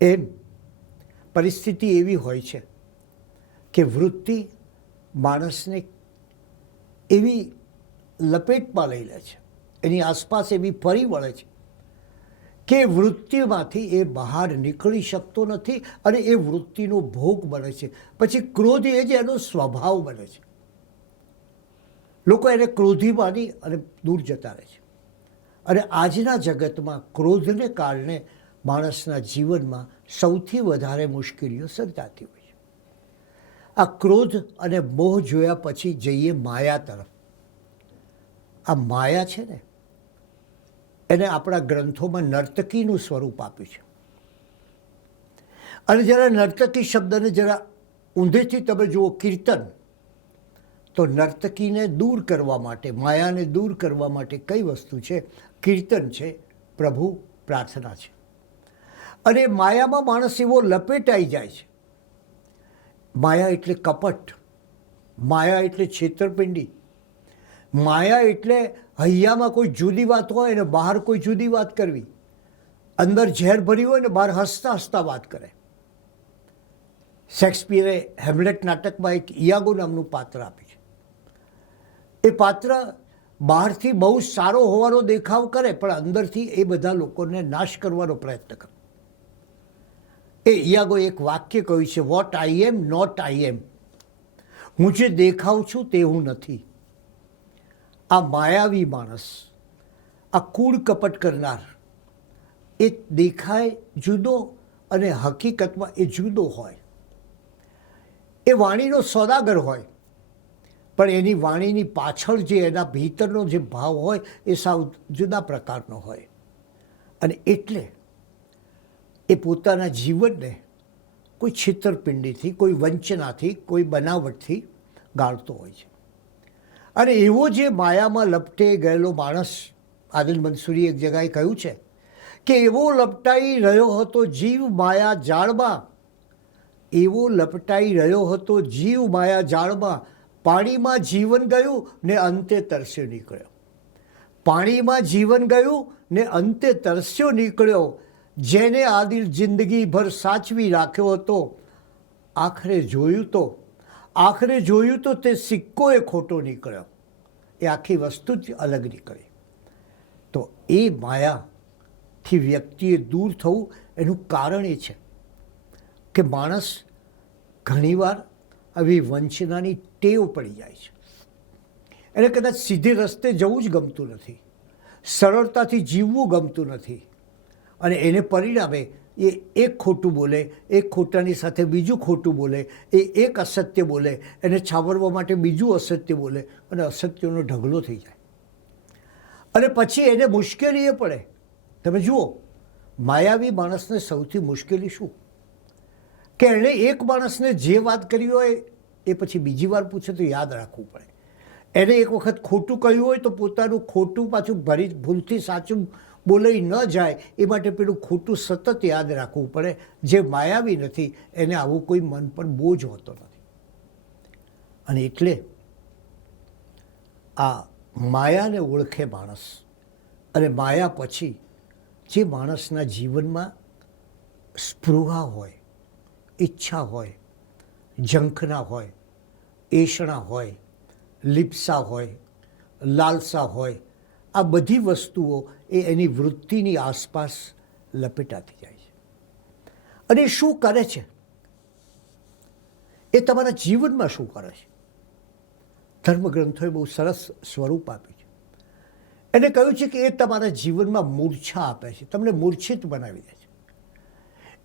એમ પરિસ્થિતિ એવી હોય છે કે વૃત્તિ માણસને એવી લપેટમાં લઈ લે છે, એની આસપાસ એવી ફરી વળે છે કે વૃત્તિમાંથી એ બહાર નીકળી શકતો નથી અને એ વૃત્તિનો ભોગ બને છે. પછી ક્રોધ એ જ એનો સ્વભાવ બને છે. લોકો એને ક્રોધી માની અને દૂર જતા રહે છે. અને આજના જગતમાં ક્રોધને કારણે માણસના જીવનમાં સૌથી વધારે મુશ્કેલીઓ સર્જાતી હોય છે. આ ક્રોધ અને મોહ જોયા પછી જઈએ માયા તરફ. આ માયા છે ને એને આપણા ગ્રંથોમાં નર્તકીનું સ્વરૂપ આપ્યું છે. અને જરા નર્તકી શબ્દને જરા ઊંધેથી તમે જુઓ, કીર્તન, તો નર્તકીને દૂર કરવા માટે, માયાને દૂર કરવા માટે કઈ વસ્તુ છે? કીર્તન છે, પ્રભુ પ્રાર્થના છે. અને માયામાં માણસ એવો લપેટાઈ જાય છે. માયા એટલે કપટ, માયા એટલે છેતરપિંડી, માયા એટલે હૈયામાં કોઈ જુદી વાત હોય ને બહાર કોઈ જુદી વાત કરવી, અંદર ઝેર ભરી હોય ને બહાર હસતા હસતા વાત કરે. શેક્સપિયરે હેમ્લેટ નાટકમાં એક ઇયાગો નામનું પાત્ર આપ્યું છે. એ પાત્ર બહારથી બહુ સારો હોવાનો દેખાવ કરે પણ અંદરથી એ બધા લોકોને નાશ કરવાનો પ્રયત્ન કરે. એ ઇયાગો એક વાક્ય કહ્યું છે, what I am not I એમ. હું જે દેખાઉં છું તે હું નથી. આ માયાવી માણસ, આ કૂડ કપટ કરનાર, એ દેખાય જુદો અને હકીકતમાં એ જુદો હોય. એ વાણીનો સોદાગર હોય પણ એની વાણીની પાછળ જે એના ભીતરનો જે ભાવ હોય એ સાવ જુદા પ્રકારનો હોય. અને એટલે એ પોતાના જીવનને કોઈ છેતરપિંડીથી, કોઈ વંચનાથી, કોઈ બનાવટથી ગાળતો હોય છે. અને એવો જે માયામાં લપટે ગયેલો માણસ, આદિલ મંસૂરીએ એક જગાએ કહ્યું છે કે એવો લપટાઈ રહ્યો હતો જીવ માયા જાળમાં, એવો લપટાઈ રહ્યો હતો જીવ માયા જાળમાં, પાણીમાં જીવન ગયું ને અંતે તરસ્યો નીકળ્યો. પાણીમાં જીવન ગયું ને અંતે તરસ્યો નીકળ્યો. જેને આદિલ જિંદગીભર સાચવી રાખ્યો હતો, આખરે જોયું તો તે સિક્કો એ ખોટો નીકળ્યો. એ આખી વસ્તુ જ અલગ નીકળી. તો એ માયાથી વ્યક્તિએ દૂર થવું એનું કારણ એ છે કે માણસ ઘણીવાર આવી વંચનાની ટેવ પડી જાય છે. એને કદાચ સીધે રસ્તે જવું જ ગમતું નથી, સરળતાથી જીવવું ગમતું નથી, અને એને પરિણામે એ એક ખોટું બોલે, એક ખોટાની સાથે બીજું ખોટું બોલે, એ એક અસત્ય બોલે, એને છાવરવા માટે બીજું અસત્ય બોલે અને અસત્યનો ઢગલો થઈ જાય. અને પછી એને મુશ્કેલી એ પડે. તમે જુઓ, માયાવી માણસને સૌથી મુશ્કેલી શું? કે એણે એક માણસને જે વાત કરી હોય એ પછી બીજી વાર પૂછે તો યાદ રાખવું પડે. એને એક વખત ખોટું કહ્યું હોય તો પોતાનું ખોટું પાછું ભૂલથી સાચું બોલાઈ ન જાય એ માટે પેલું ખોટું સતત યાદ રાખવું પડે. જે માયાવી નથી એને આવું કોઈ મન પર બોજ હોતો નથી. અને એટલે આ માયાને ઓળખે માણસ, અને માયા પછી જે માણસના જીવનમાં સ્પૃહા હોય, ઈચ્છા હોય, ઝંખના હોય, એષણા હોય, લિપ્સા હોય, લાલસા હોય, આ બધી વસ્તુઓ એ એની વૃત્તિની આસપાસ લપેટાતી જાય છે. અને એ શું કરે છે? એ તમારા જીવનમાં શું કરે છે? ધર્મગ્રંથોએ બહુ સરસ સ્વરૂપ આપ્યું છે. એને કહ્યું છે કે એ તમારા જીવનમાં મૂર્છા આપે છે, તમને મૂર્છિત બનાવી દે છે.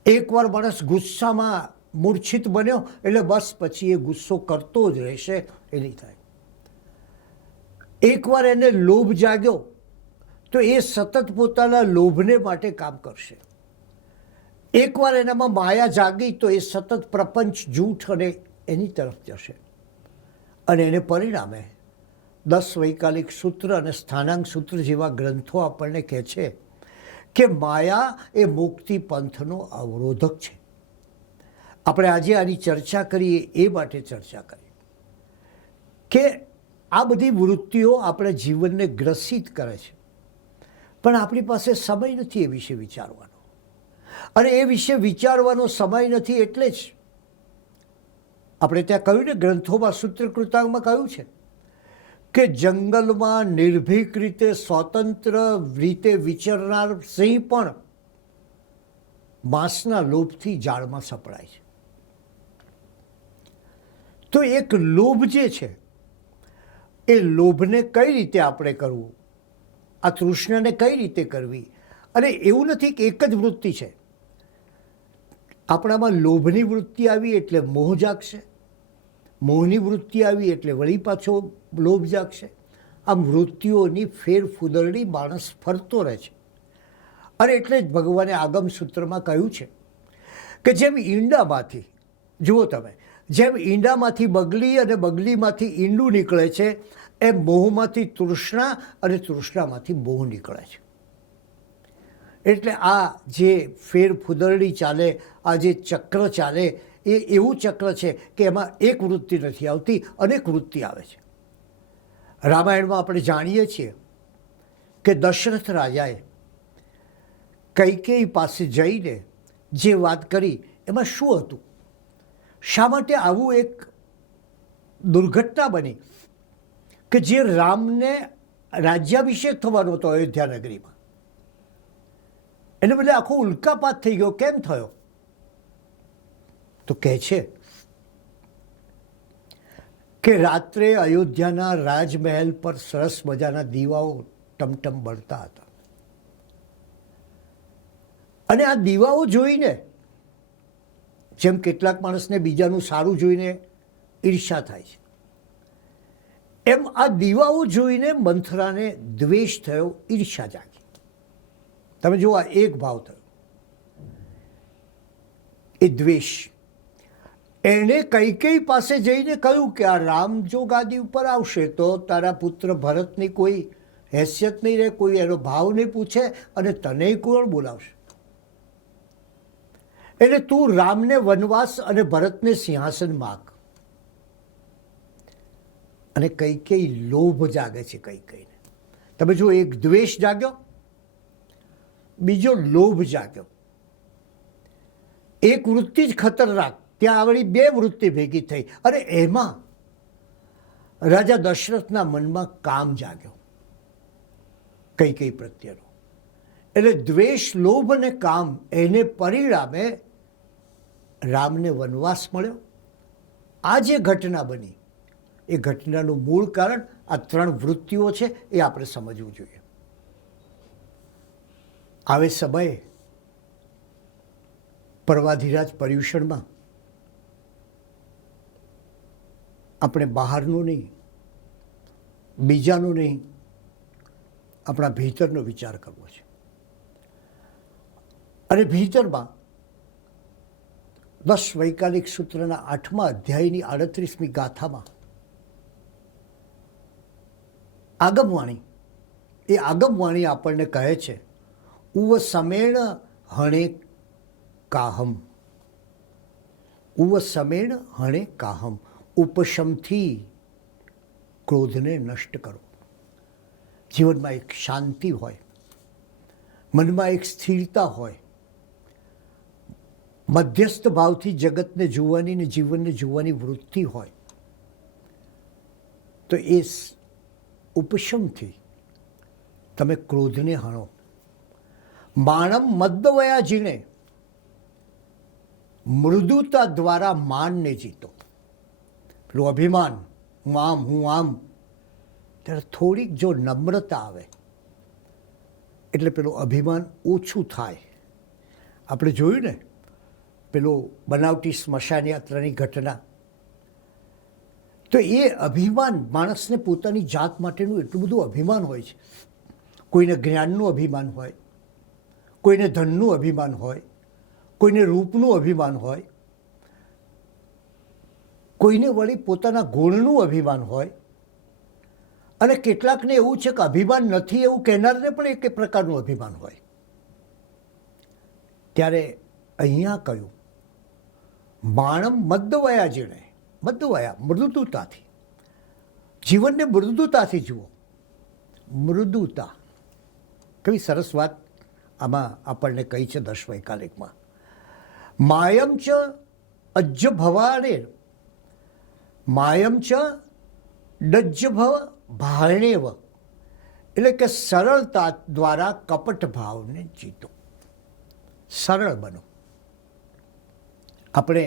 એકવાર માણસ ગુસ્સામાં મૂર્છિત બન્યો એટલે બસ પછી એ ગુસ્સો કરતો જ રહેશે, એ નહીં થાય. એકવાર એને લોભ જાગ્યો તો એ સતત પોતાના લોભને માટે કામ કરશે. એકવાર એનામાં માયા જાગી તો એ સતત પ્રપંચ, જૂઠ અને એની તરફ જશે. અને એને પરિણામે 10 વૈકાલિક સૂત્ર અને સ્થાનાંક સૂત્ર જેવા ગ્રંથો આપણને કહે છે કે માયા એ મુક્તિ પંથનો અવરોધક છે. આપણે આજે આની ચર્ચા કરીએ એ માટે ચર્ચા કરીએ કે આ બધી વૃત્તિઓ આપણા જીવનને ગ્રસિત કરે છે, પણ આપણી પાસે સમય નથી એ વિશે વિચારવાનો. અને એ વિશે વિચારવાનો સમય નથી એટલે જ આપણે ત્યાં કહ્યું ને, ગ્રંથોમાં સૂત્રકૃતાંગમાં કહ્યું છે કે જંગલમાં નિર્ભીક રીતે સ્વતંત્ર રીતે વિચરનાર સિંહ પણ માંસના લોભથી જાળમાં સપડાય છે. તો એક લોભ જે છે એ લોભને કઈ રીતે આપણે કરવું, આ તૃષ્ણાને કઈ રીતે કરવી. અને એવું નથી કે એક જ વૃત્તિ છે. આપણામાં લોભની વૃત્તિ આવી એટલે મોહ જાગશે, મોહની વૃત્તિ આવી એટલે વળી પાછો લોભ જાગશે. આમ વૃત્તિઓની ફેરફુદરડી માણસ ફરતો રહે છે. અને એટલે જ ભગવાને આગમ સૂત્રમાં કહ્યું છે કે જેમ ઈંડામાંથી, જુઓ તમે, જેમ ઈંડામાંથી બગલી અને બગલીમાંથી ઈંડું નીકળે છે, એમ મોહમાંથી તૃષ્ણા અને તૃષ્ણામાંથી મોહ નીકળે છે. એટલે આ જે ફેરફુદરડી ચાલે, આ જે ચક્ર ચાલે, એ એવું ચક્ર છે કે એમાં એક વૃત્તિ નથી આવતી, અનેક વૃત્તિ આવે છે. રામાયણમાં આપણે જાણીએ છીએ કે દશરથ રાજાએ કૈકેયી પાસે જઈને જે વાત કરી એમાં શું હતું, શા માટે આવું એક દુર્ઘટના બની કે જે રામને રાજ્યાભિષેક થવાનો હતો અયોધ્યા નગરીમાં, એને બદલે આખો ઉલ્કાપાત થઈ ગયો. કેમ થયો? તો કહે છે કે રાત્રે અયોધ્યાના રાજમહેલ પર સરસ મજાના દીવાઓ ટમટમ બળતા હતા. અને આ દીવાઓ જોઈને, જેમ કેટલાક માણસને બીજાનું સારું જોઈને ઈર્ષા થાય છે, એમ આ દીવાઓ જોઈને મંથરાને દ્વેષ થયો, ઈર્ષા જાગી. તમે જુઓ, આ એક ભાવ થયો, એ દ્વેષ. એણે કૈકેયી પાસે જઈને કહ્યું કે આ રામ જો ગાદી ઉપર આવશે તો તારા પુત્ર ભરતની કોઈ હેસિયત નહીં રહે, કોઈ એનો ભાવ નહીં પૂછે અને તને કોણ બોલાવશે. એટલે તું રામને વનવાસ અને ભરતને સિંહાસન માગ. અને કૈકેયી લોભ જાગે છે કૈકેયીને. તમે જો, એક દ્વેષ જાગ્યો, બીજો લોભ જાગ્યો. એક વૃત્તિ જ ખતરનાક, ત્યાં આવડી બે વૃત્તિ ભેગી થઈ. અને એમાં રાજા દશરથના મનમાં કામ જાગ્યો કૈકેયી પ્રત્યેનો. એટલે દ્વેષ, લોભ અને કામ, એને પરિણામે રામને વનવાસ મળ્યો. આ જે ઘટના બની એ ઘટનાનું મૂળ કારણ આ 3 વૃત્તિઓ છે, એ આપણે સમજવું જોઈએ. આવે સમયે પર્વાધિરાજ પર્યુષણમાં આપણે બહારનું નહીં, બીજાનું નહીં, આપણા ભીતરનો વિચાર કરવો છે. અને ભીતરમાં 10 વૈકાલિક સૂત્રના 8મા અધ્યાયની 38મી ગાથામાં આગમવાણી, એ આગમવાણી આપણને કહે છે, ઉવ સમેણ હણે કાહમ, ઉવ સમેણ હણે કાહમ, ઉપશમથી ક્રોધને નષ્ટ કરો. જીવનમાં એક શાંતિ હોય, મનમાં એક સ્થિરતા હોય, મધ્યસ્થ ભાવથી જગતને જોવાની ને જીવનને જોવાની વૃત્તિ હોય, તો એ ઉપશમથી તમે ક્રોધને હણો. માણમ મદ્દવયા જીણે, મૃદુતા દ્વારા માનને જીતો. પેલું અભિમાન, હું આમ, ત્યારે થોડીક જો નમ્રતા આવે એટલે પેલું અભિમાન ઓછું થાય. આપણે જોયું ને પેલું બનાવટી સ્મશાન યાત્રાની ઘટના, તો એ અભિમાન, માણસને પોતાની જાત માટેનું એટલું બધું અભિમાન હોય છે. કોઈને જ્ઞાનનું અભિમાન હોય, કોઈને ધનનું અભિમાન હોય, કોઈને રૂપનું અભિમાન હોય, કોઈને વળી પોતાના ગુણનું અભિમાન હોય, અને કેટલાકને એવું છે કે અભિમાન નથી એવું કહેનારને પણ એક પ્રકારનું અભિમાન હોય. ત્યારે અહીંયા કહ્યું, માણમ મદ્દવયા જીણે, મદ્દવયા મૃદુતાથી, જીવનને મૃદુતાથી જુઓ. મૃદુતા, કેવી સરસ વાત આમાં આપણને કહી છે 10 વૈકાલિકમાં. માયમ ચ અજ્જ ભવાને, માયમ ચ ડજ્જ ભવ ભાણેવ, એટલે કે સરળતા દ્વારા કપટ ભાવને જીતો. સરળ બનો. આપણે,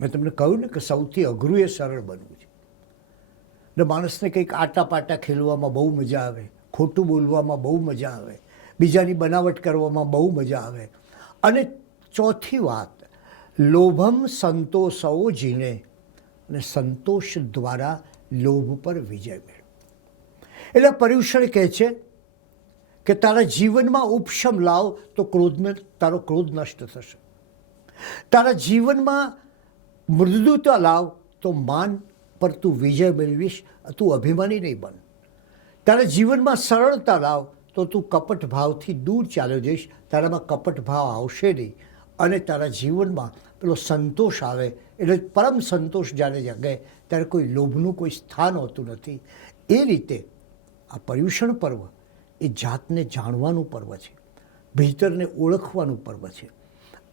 મેં તમને કહ્યું ને કે સૌથી અઘરું એ સરળ બનવું છે. ને માણસને કંઈક આટાપાટા ખેલવામાં બહુ મજા આવે, ખોટું બોલવામાં બહુ મજા આવે, બીજાની બનાવટ કરવામાં બહુ મજા આવે. અને ચોથી વાત, લોભમ સંતોષવો જીણે, અને સંતોષ દ્વારા લોભ પર વિજય મેળવો. એટલે પર્યુષણ કહે છે કે તારા જીવનમાં ઉપશમ લાવ તો તારો ક્રોધ નષ્ટ થશે. તારા જીવનમાં મૃદુતા લાવ તો માન પર તું વિજય મેળવીશ, તું અભિમાની નહીં બન. તારા જીવનમાં સરળતા લાવ તો તું કપટ ભાવથી દૂર ચાલ્યો જઈશ, તારામાં કપટ ભાવ આવશે નહીં. અને તારા જીવનમાં પેલો સંતોષ આવે, એટલે પરમ સંતોષ જ્યારે જગે ત્યારે કોઈ લોભનું કોઈ સ્થાન હોતું નથી. એ રીતે આ પર્યુષણ પર્વ એ જાતને જાણવાનું પર્વ છે, ભીતરને ઓળખવાનું પર્વ છે.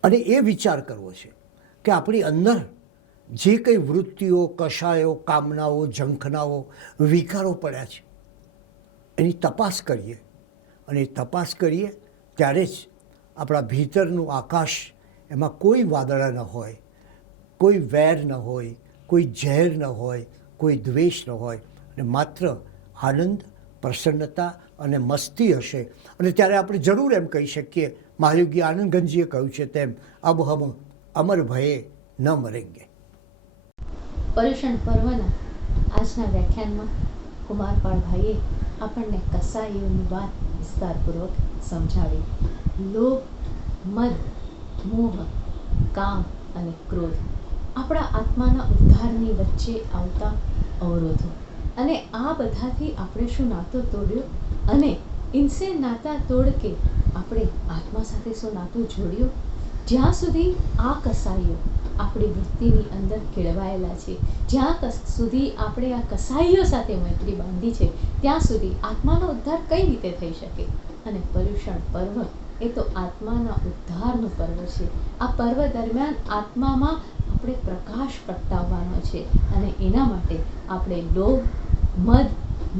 અને એ વિચાર કરવો છે કે આપણી અંદર જે કંઈ વૃત્તિઓ, કષાયો, કામનાઓ, ઝંખનાઓ, વિકારો પડ્યા છે એની તપાસ કરીએ. અને એ તપાસ કરીએ ત્યારે જ આપણા ભીતરનું આકાશ, એમાં કોઈ વાદળા ન હોય, કોઈ વેર ન હોય, કોઈ ઝેર ન હોય, કોઈ દ્વેષ ન હોય, અને માત્ર આનંદ, પ્રસન્નતા અને મસ્તી હશે. અને ત્યારે આપણે જરૂર એમ કહી શકીએ, મહાયોગી આનંદગંજીએ કહ્યું છે તેમ, અબ હમ અમર ભયે ન મરેંગે. પર્યુષણ પર્વના આજના વ્યાખ્યાનમાં કુમારપાળ ભાઈએ આપણને કસાઈઓની વાત વિસ્તારપૂર્વક સમજાવી. લોભ, મદ, મોહ, કામ અને ક્રોધ આપણા આત્માના ઉદ્ધારની વચ્ચે આવતા અવરોધો. અને આ બધાથી આપણે શું નાતો તોડ્યો, અને ઇનસે નાતા તોડ કે આપણે આત્મા સાથે શું નાતું જોડ્યું. જ્યાં સુધી આ કસાઈઓ આપણી વૃત્તિની અંદર કેળવાયેલા છે, જ્યાં સુધી આપણે આ કસાઈઓ સાથે મૈત્રી બાંધી છે, ત્યાં સુધી આત્માનો ઉદ્ધાર કઈ રીતે થઈ શકે. અને પર્યુષણ પર્વ એ તો આત્માના ઉદ્ધારનું પર્વ છે. આ પર્વ દરમિયાન આત્મામાં આપણે પ્રકાશ પ્રગટાવવાનો છે. અને એના માટે આપણે લોભ, મદ,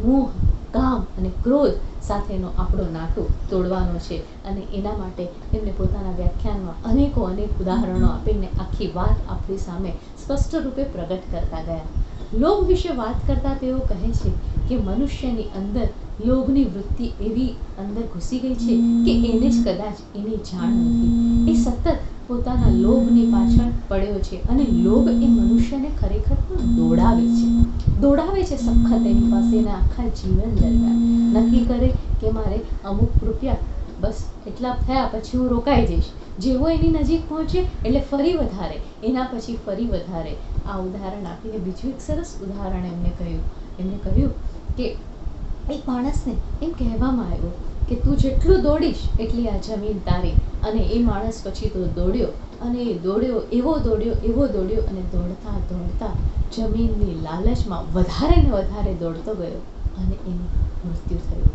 મોહ, કામ અને ક્રોધ સાથેનો આપણો નાતો તોડવાનો છે. અને એના માટે એમને પોતાના વ્યાખ્યાનમાં અનેક ઉદાહરણો આપીને આખી વાત આપણી સામે સ્પષ્ટ રૂપે પ્રગટ કરતા ગયા. લોભ વિશે વાત કરતા તેઓ કહે છે કે મનુષ્યની અંદર લોભની વૃત્તિ એવી અંદર ઘૂસી ગઈ છે કે એને જ કદાચ એની જાણ નથી. એ સતત પોતાના લોભની પાછળ પડ્યો છે અને લોભ એ મનુષ્યને ખરેખર દોડાવે છે સખત એની પાસે એના આખા જીવન દરમિયાન નક્કી કરે કે મારે અમુક રૂપિયા બસ એટલા થયા પછી હું રોકાઈ જઈશ, જેવો એની નજીક પહોંચે એટલે ફરી વધારે, એના પછી ફરી વધારે. આ ઉદાહરણ આપીને બીજું એક સરસ ઉદાહરણ એમને કહ્યું કે એક માણસને એમ કહેવામાં આવ્યું કે તું જેટલું દોડીશ એટલી આ જમીન તારી. અને એ માણસ પછી તો દોડ્યો અને એ દોડ્યો એવો દોડ્યો અને દોડતા જમીનની લાલચમાં વધારે ને વધારે દોડતો ગયો અને એનું મૃત્યુ થયું.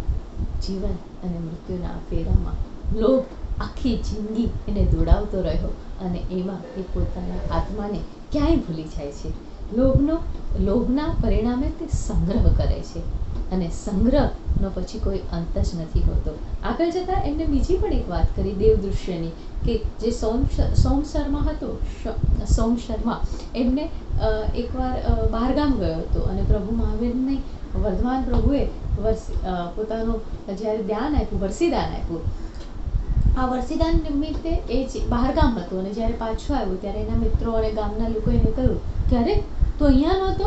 જીવન અને મૃત્યુના ફેરામાં લોભ આખી જિંદગી એને દોડાવતો રહ્યો અને એમાં એ પોતાના આત્માને ક્યાંય ભૂલી જાય છે. લોભના પરિણામે તે સંગ્રહ કરે છે અને સંગ્રહનો પછી કોઈ અંત જ નથી હોતો. આગળ જતાં એમને બીજી પણ એક વાત કરી દેવદૃશ્યની કે જે સોમ શર્મા એમને એકવાર બહારગામ ગયો હતો અને પ્રભુ મહાવીરને વર્ધમાન પ્રભુએ પોતાનું જ્યારે દાન આપ્યું, વરસીદાન આપ્યું. આ વરસીદાન નિમિત્તે એ બહારગામ હતું અને જ્યારે પાછો આવ્યો ત્યારે એના મિત્રો અને ગામના લોકોએ એને કહ્યું કે અરે તું અહીંયા નહોતો,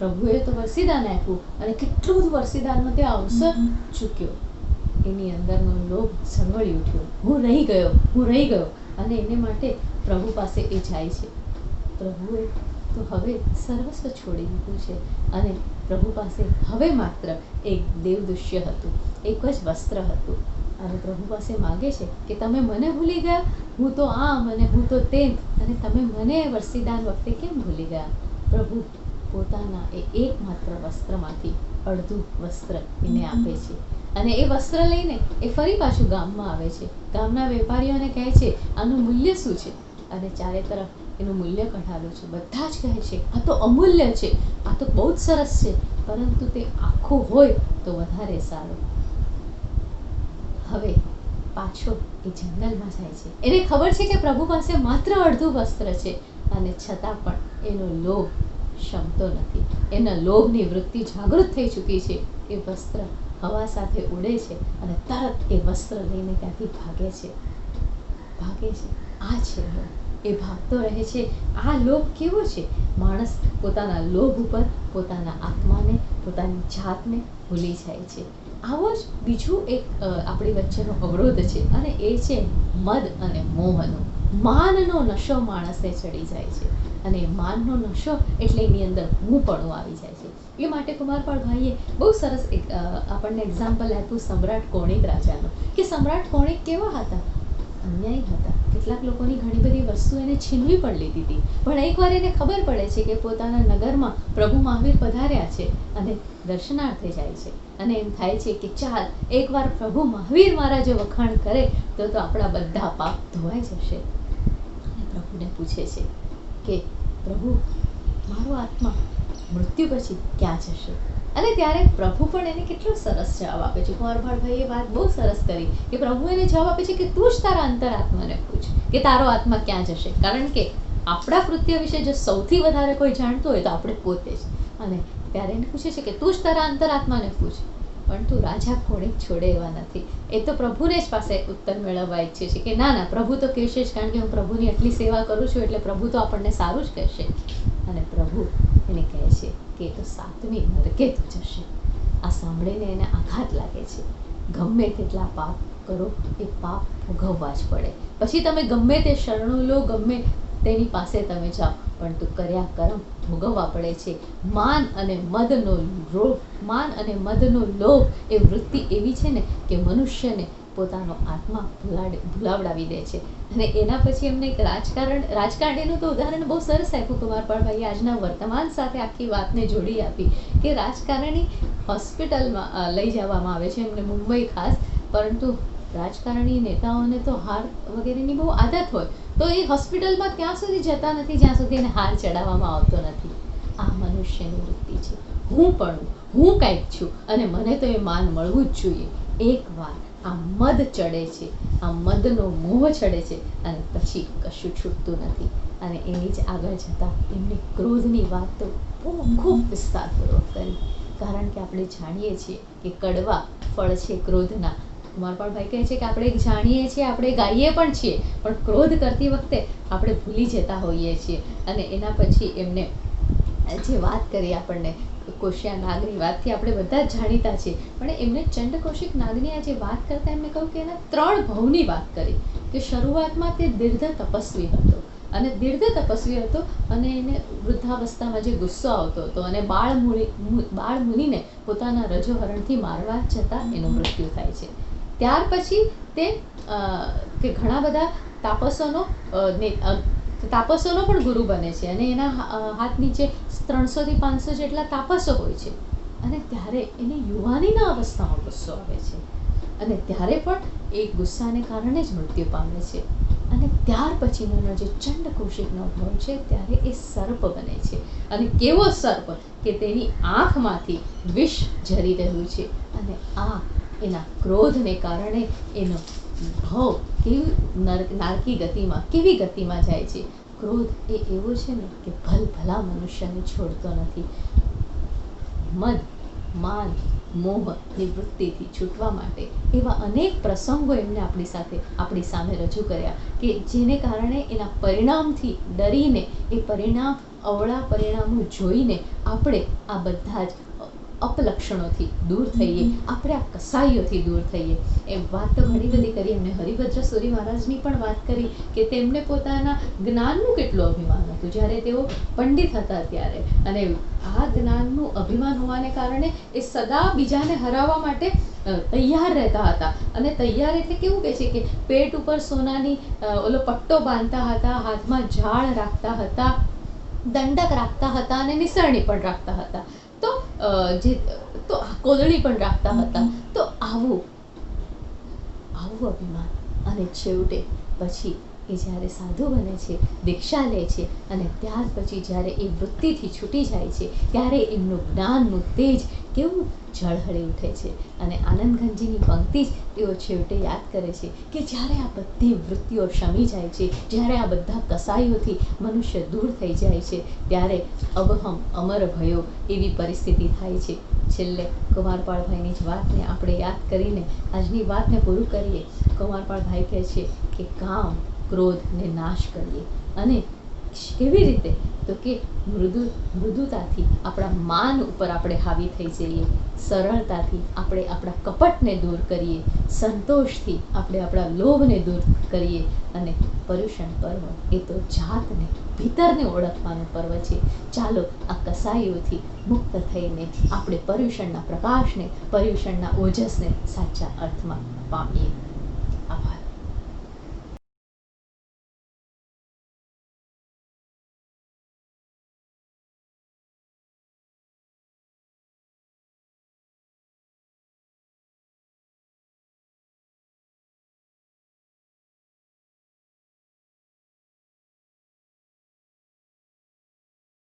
પ્રભુએ તો વરસીદાન આપ્યું અને કેટલું બધું વરસીદાનનો તે અવસર ચૂક્યો. એની અંદરનો લોભ સળવળી ઉઠ્યો, હું રહી ગયો અને એને માટે પ્રભુ પાસે એ જાય છે. પ્રભુએ તો હવે સર્વસ્વ છોડી દીધું છે અને પ્રભુ પાસે હવે માત્ર એક દેવદૃશ્ય હતું, એક જ વસ્ત્ર હતું અને પ્રભુ પાસે માગે છે કે તમે મને ભૂલી ગયા, હું તો આમ અને હું તો તેમ, અને તમે મને વરસીદાન વખતે કેમ ભૂલી ગયા? પ્રભુ પોતાના એ એકમાત્ર વસ્ત્રમાંથી અડધું વસ્ત્ર એને આપે છે અને એ વસ્ત્ર લઈને એ ફરી પાછું ગામમાં આવે છે. ગામના વેપારીઓને કહે છે આનું મૂલ્ય શું છે અને ચારે તરફ એનું મૂલ્ય કઢાવ્યું છે. બધા જ કહે છે આ તો અમૂલ્ય છે, આ તો બહુ જ સરસ છે, પરંતુ તે આખું હોય તો વધારે સારું. હવે પાછો એ જંગલમાં જાય છે. એને ખબર છે કે પ્રભુ પાસે માત્ર અડધું વસ્ત્ર છે અને છતાં પણ એનો લોભ શમતો નથી. એના લોભની વૃત્તિ જાગૃત થઈ ચૂકી છે. એ વસ્ત્ર હવા સાથે ઉડે છે અને તરત એ વસ્ત્ર લઈને ત્યાંથી ભાગે છે. આ છે લોભ. એ ભાગતો રહે છે. આ લોભ કેવો છે? માણસ પોતાના લોભ ઉપર પોતાના આત્માને, પોતાની જાતને ભૂલી જાય છે. આવો જ બીજું એક આપણી વચ્ચેનો અવરોધ છે અને એ છે મદ અને મોહનો. માનનો નશો માણસને ચડી જાય છે અને માનનો નશો એટલે એની અંદર હુંપણું આવી જાય છે. એ માટે કુમારપાળ ભાઈએ બહુ સરસ એક આપણને એક્ઝામ્પલ આપ્યું સમ્રાટ કોણિક રાજાનું, કે સમ્રાટ કોણિક કેવા હતા? અન્યાયી હતા. કેટલાક લોકોની ઘણી બધી વસ્તુ એને છીનવી પણ લીધી હતી, પણ એકવાર એને ખબર પડે છે કે પોતાના નગરમાં પ્રભુ મહાવીર પધાર્યા છે અને દર્શનાર્થે જાય છે અને એમ થાય છે કે ચાલ એકવાર પ્રભુ મહાવીર મારા જો વખાણ કરે તો આપણા બધા પાપ ધોવાઈ જશે. અને પ્રભુને પૂછે છે કે પ્રભુ મારો આત્મા મૃત્યુ પછી ક્યાં જશે? અને ત્યારે પ્રભુ પણ એને કેટલો સરસ જવાબ આપે છે. કુંવરપાળભાઈએ વાત બહુ સરસ કરી કે પ્રભુ એને જવાબ આપે છે કે તું જ તારા અંતરાત્માને પૂછ કે તારો આત્મા ક્યાં જશે. કારણ કે આપણા કૃત્ય વિશે જો સૌથી વધારે કોઈ જાણતું હોય તો આપણે પોતે જ. અને ત્યારે એને પૂછે છે કે તું જ તારા અંતરાત્માને પૂછ. પણ તું રાજા કોણિક છોડે એવા નથી. એ તો પ્રભુને જ પાસે ઉત્તર મેળવવા ઈચ્છે છે કે ના પ્રભુ તો કહેશે જ, કારણ કે હું પ્રભુની આટલી સેવા કરું છું એટલે પ્રભુ તો આપણને સારું જ કહેશે. અને પ્રભુ એને કહે છે કે એ તો 7મી નરકે તું જશે. આ સાંભળીને એને આઘાત લાગે છે. ગમે તેટલા પાપ કરો એ પાપ ભોગવવા જ પડે. પછી તમે ગમે તે શરણું લો, ગમે તેની પાસે તમે જાઓ, પણ તું કર્યા કર્મ ભોગવવા પડે છે. માન અને મદનો લોભ એ વૃત્તિ એવી છે ને કે મનુષ્યને પોતાનો આત્મા ભૂલાવડાવી દે છે. અને એના પછી એમને એક રાજકારણીનું તો ઉદાહરણ બહુ સરસ આપ્યું કુમારપાળભાઈએ. આજના વર્તમાન સાથે આખી વાતને જોડી આપી કે રાજકારણી હોસ્પિટલમાં લઈ જવામાં આવે છે એમને મુંબઈ ખાસ, પરંતુ રાજકારણી નેતાઓને તો હાર વગેરેની બહુ આદત હોય તો એ હોસ્પિટલમાં ત્યાં સુધી જતા નથી જ્યાં સુધી એને હાર ચડાવવામાં આવતો નથી. આ મનુષ્યની વૃત્તિ છે. હું કંઈક છું અને મને તો એ માન મળવું જ જોઈએ. એકવાર આ મદ ચડે છે, આ મદનો મોહ ચડે છે અને પછી કશું છૂટતું નથી. અને એની જ આગળ જતાં એમની ક્રોધની વાત તો ખૂબ વિસ્તારપૂર્વક કરી, કારણ કે આપણે જાણીએ છીએ કે કડવા ફળ છે ક્રોધના. કુમારપાળભાઈ કહે છે કે આપણે જાણીએ છીએ, આપણે ગાઈએ પણ છીએ, પણ ક્રોધ કરતી વખતે આપણે ભૂલી જતા હોઈએ છીએ. અને એના પછી એમને જે વાત કરી આપણને કોશિયા નાગની વાતથી આપણે બધા જ જાણીતા છીએ, પણ એમને ચંડ કૌશિક નાગની આ જે વાત કરતા એમને કહ્યું કે એના 3 ભવની વાત કરી. કે શરૂઆતમાં તે દીર્ઘ તપસ્વી હતો, અને દીર્ઘ તપસ્વી હતો અને એને વૃદ્ધાવસ્થામાં જે ગુસ્સો આવતો હતો અને બાળ મુનિને પોતાના રજોહરણથી મારવા છતાં એનું મૃત્યુ થાય છે. ત્યાર પછી તે કે ઘણા બધા તાપસોનો પણ ગુરુ બને છે, અને એના હાથ નીચે 300 થી 500 જેટલા તાપસો હોય છે. અને ત્યારે એને યુવાનીના અવસ્થામાં ગુસ્સો આવે છે, અને ત્યારે પણ એ ગુસ્સાને કારણે જ મૃત્યુ પામે છે. અને ત્યાર પછીનો જે ચંડ કૌશિકનો ભાવ છે ત્યારે એ સર્પ બને છે. અને કેવો સર્પ કે તેની આંખમાંથી વિષ ઝરી રહ્યું છે, અને આ એના ક્રોધને કારણે એનો ભાવ કેવી નારકી ગતિમાં, કેવી ગતિમાં જાય છે. ક્રોધ એ એવો છે ને કે ભલા મનુષ્યને છોડતો નથી. મદ, માન, મોહ ની વૃત્તિથી છૂટવા માટે એવા અનેક પ્રસંગો એમને આપણી સામે રજૂ કર્યા કે જેને કારણે એના પરિણામથી ડરીને, એ અવળા પરિણામો જોઈને આપણે આ બધા જ અપલક્ષણોથી દૂર થઈએ, આપણે આ કસાઈઓથી દૂર થઈએ. એમ વાત તો ઘણી બધી કરી. એમને હરિભદ્ર સૂરી મહારાજની પણ વાત કરી કે તેમને પોતાના જ્ઞાનનું કેટલું અભિમાન હતું જ્યારે તેઓ પંડિત હતા ત્યારે, અને આ જ્ઞાનનું અભિમાન હોવાને કારણે એ સદા બીજાને હરાવવા માટે તૈયાર રહેતા હતા. અને તૈયાર એટલે કેવું કહે છે કે પેટ ઉપર સોનાની ઓલો પટ્ટો બાંધતા હતા, હાથમાં ઝાડ રાખતા હતા, દંડક રાખતા હતા, અને નિસરણી પણ રાખતા હતા, તો કોદળી પણ રાખતા હતા. તો આવું અભિમાન. અને છેવટે પછી એ જ્યારે સાધુ બને છે, દીક્ષા લે છે, અને ત્યાર પછી જ્યારે એ વૃત્તિથી છૂટી જાય છે ત્યારે એમનું જ્ઞાનનું તેજ કેવું ઝળહળી ઉઠે છે. અને આનંદઘનજીની પંક્તિ જ તેઓ છેવટે યાદ કરે છે કે જ્યારે આ બધી વૃત્તિઓ શમી જાય છે, જ્યારે આ બધા કસાઈઓથી મનુષ્ય દૂર થઈ જાય છે, ત્યારે અબહમ અમર ભયો એવી પરિસ્થિતિ થાય છે. છેલ્લે કુમારપાળભાઈની જ વાતને આપણે યાદ કરીને આજની વાતને પૂરું કરીએ. કુમારપાળભાઈ કહે છે કે કામ, ક્રોધને નાશ કરીએ. અને કેવી રીતે? તો કે મૃદુતાથી આપણા માન ઉપર આપણે હાવી થઈ જઈએ, સરળતાથી આપણે આપણા કપટને દૂર કરીએ, સંતોષથી આપણે આપણા લોભને દૂર કરીએ. અને પર્યુષણ પર્વ એ તો જાતને, ભીતરને ઓળખવાનું પર્વ છે. ચાલો આ કસાઈઓથી મુક્ત થઈને આપણે પર્યુષણના પ્રકાશને, પર્યુષણના ઓજસને સાચા અર્થમાં પામીએ. આભાર.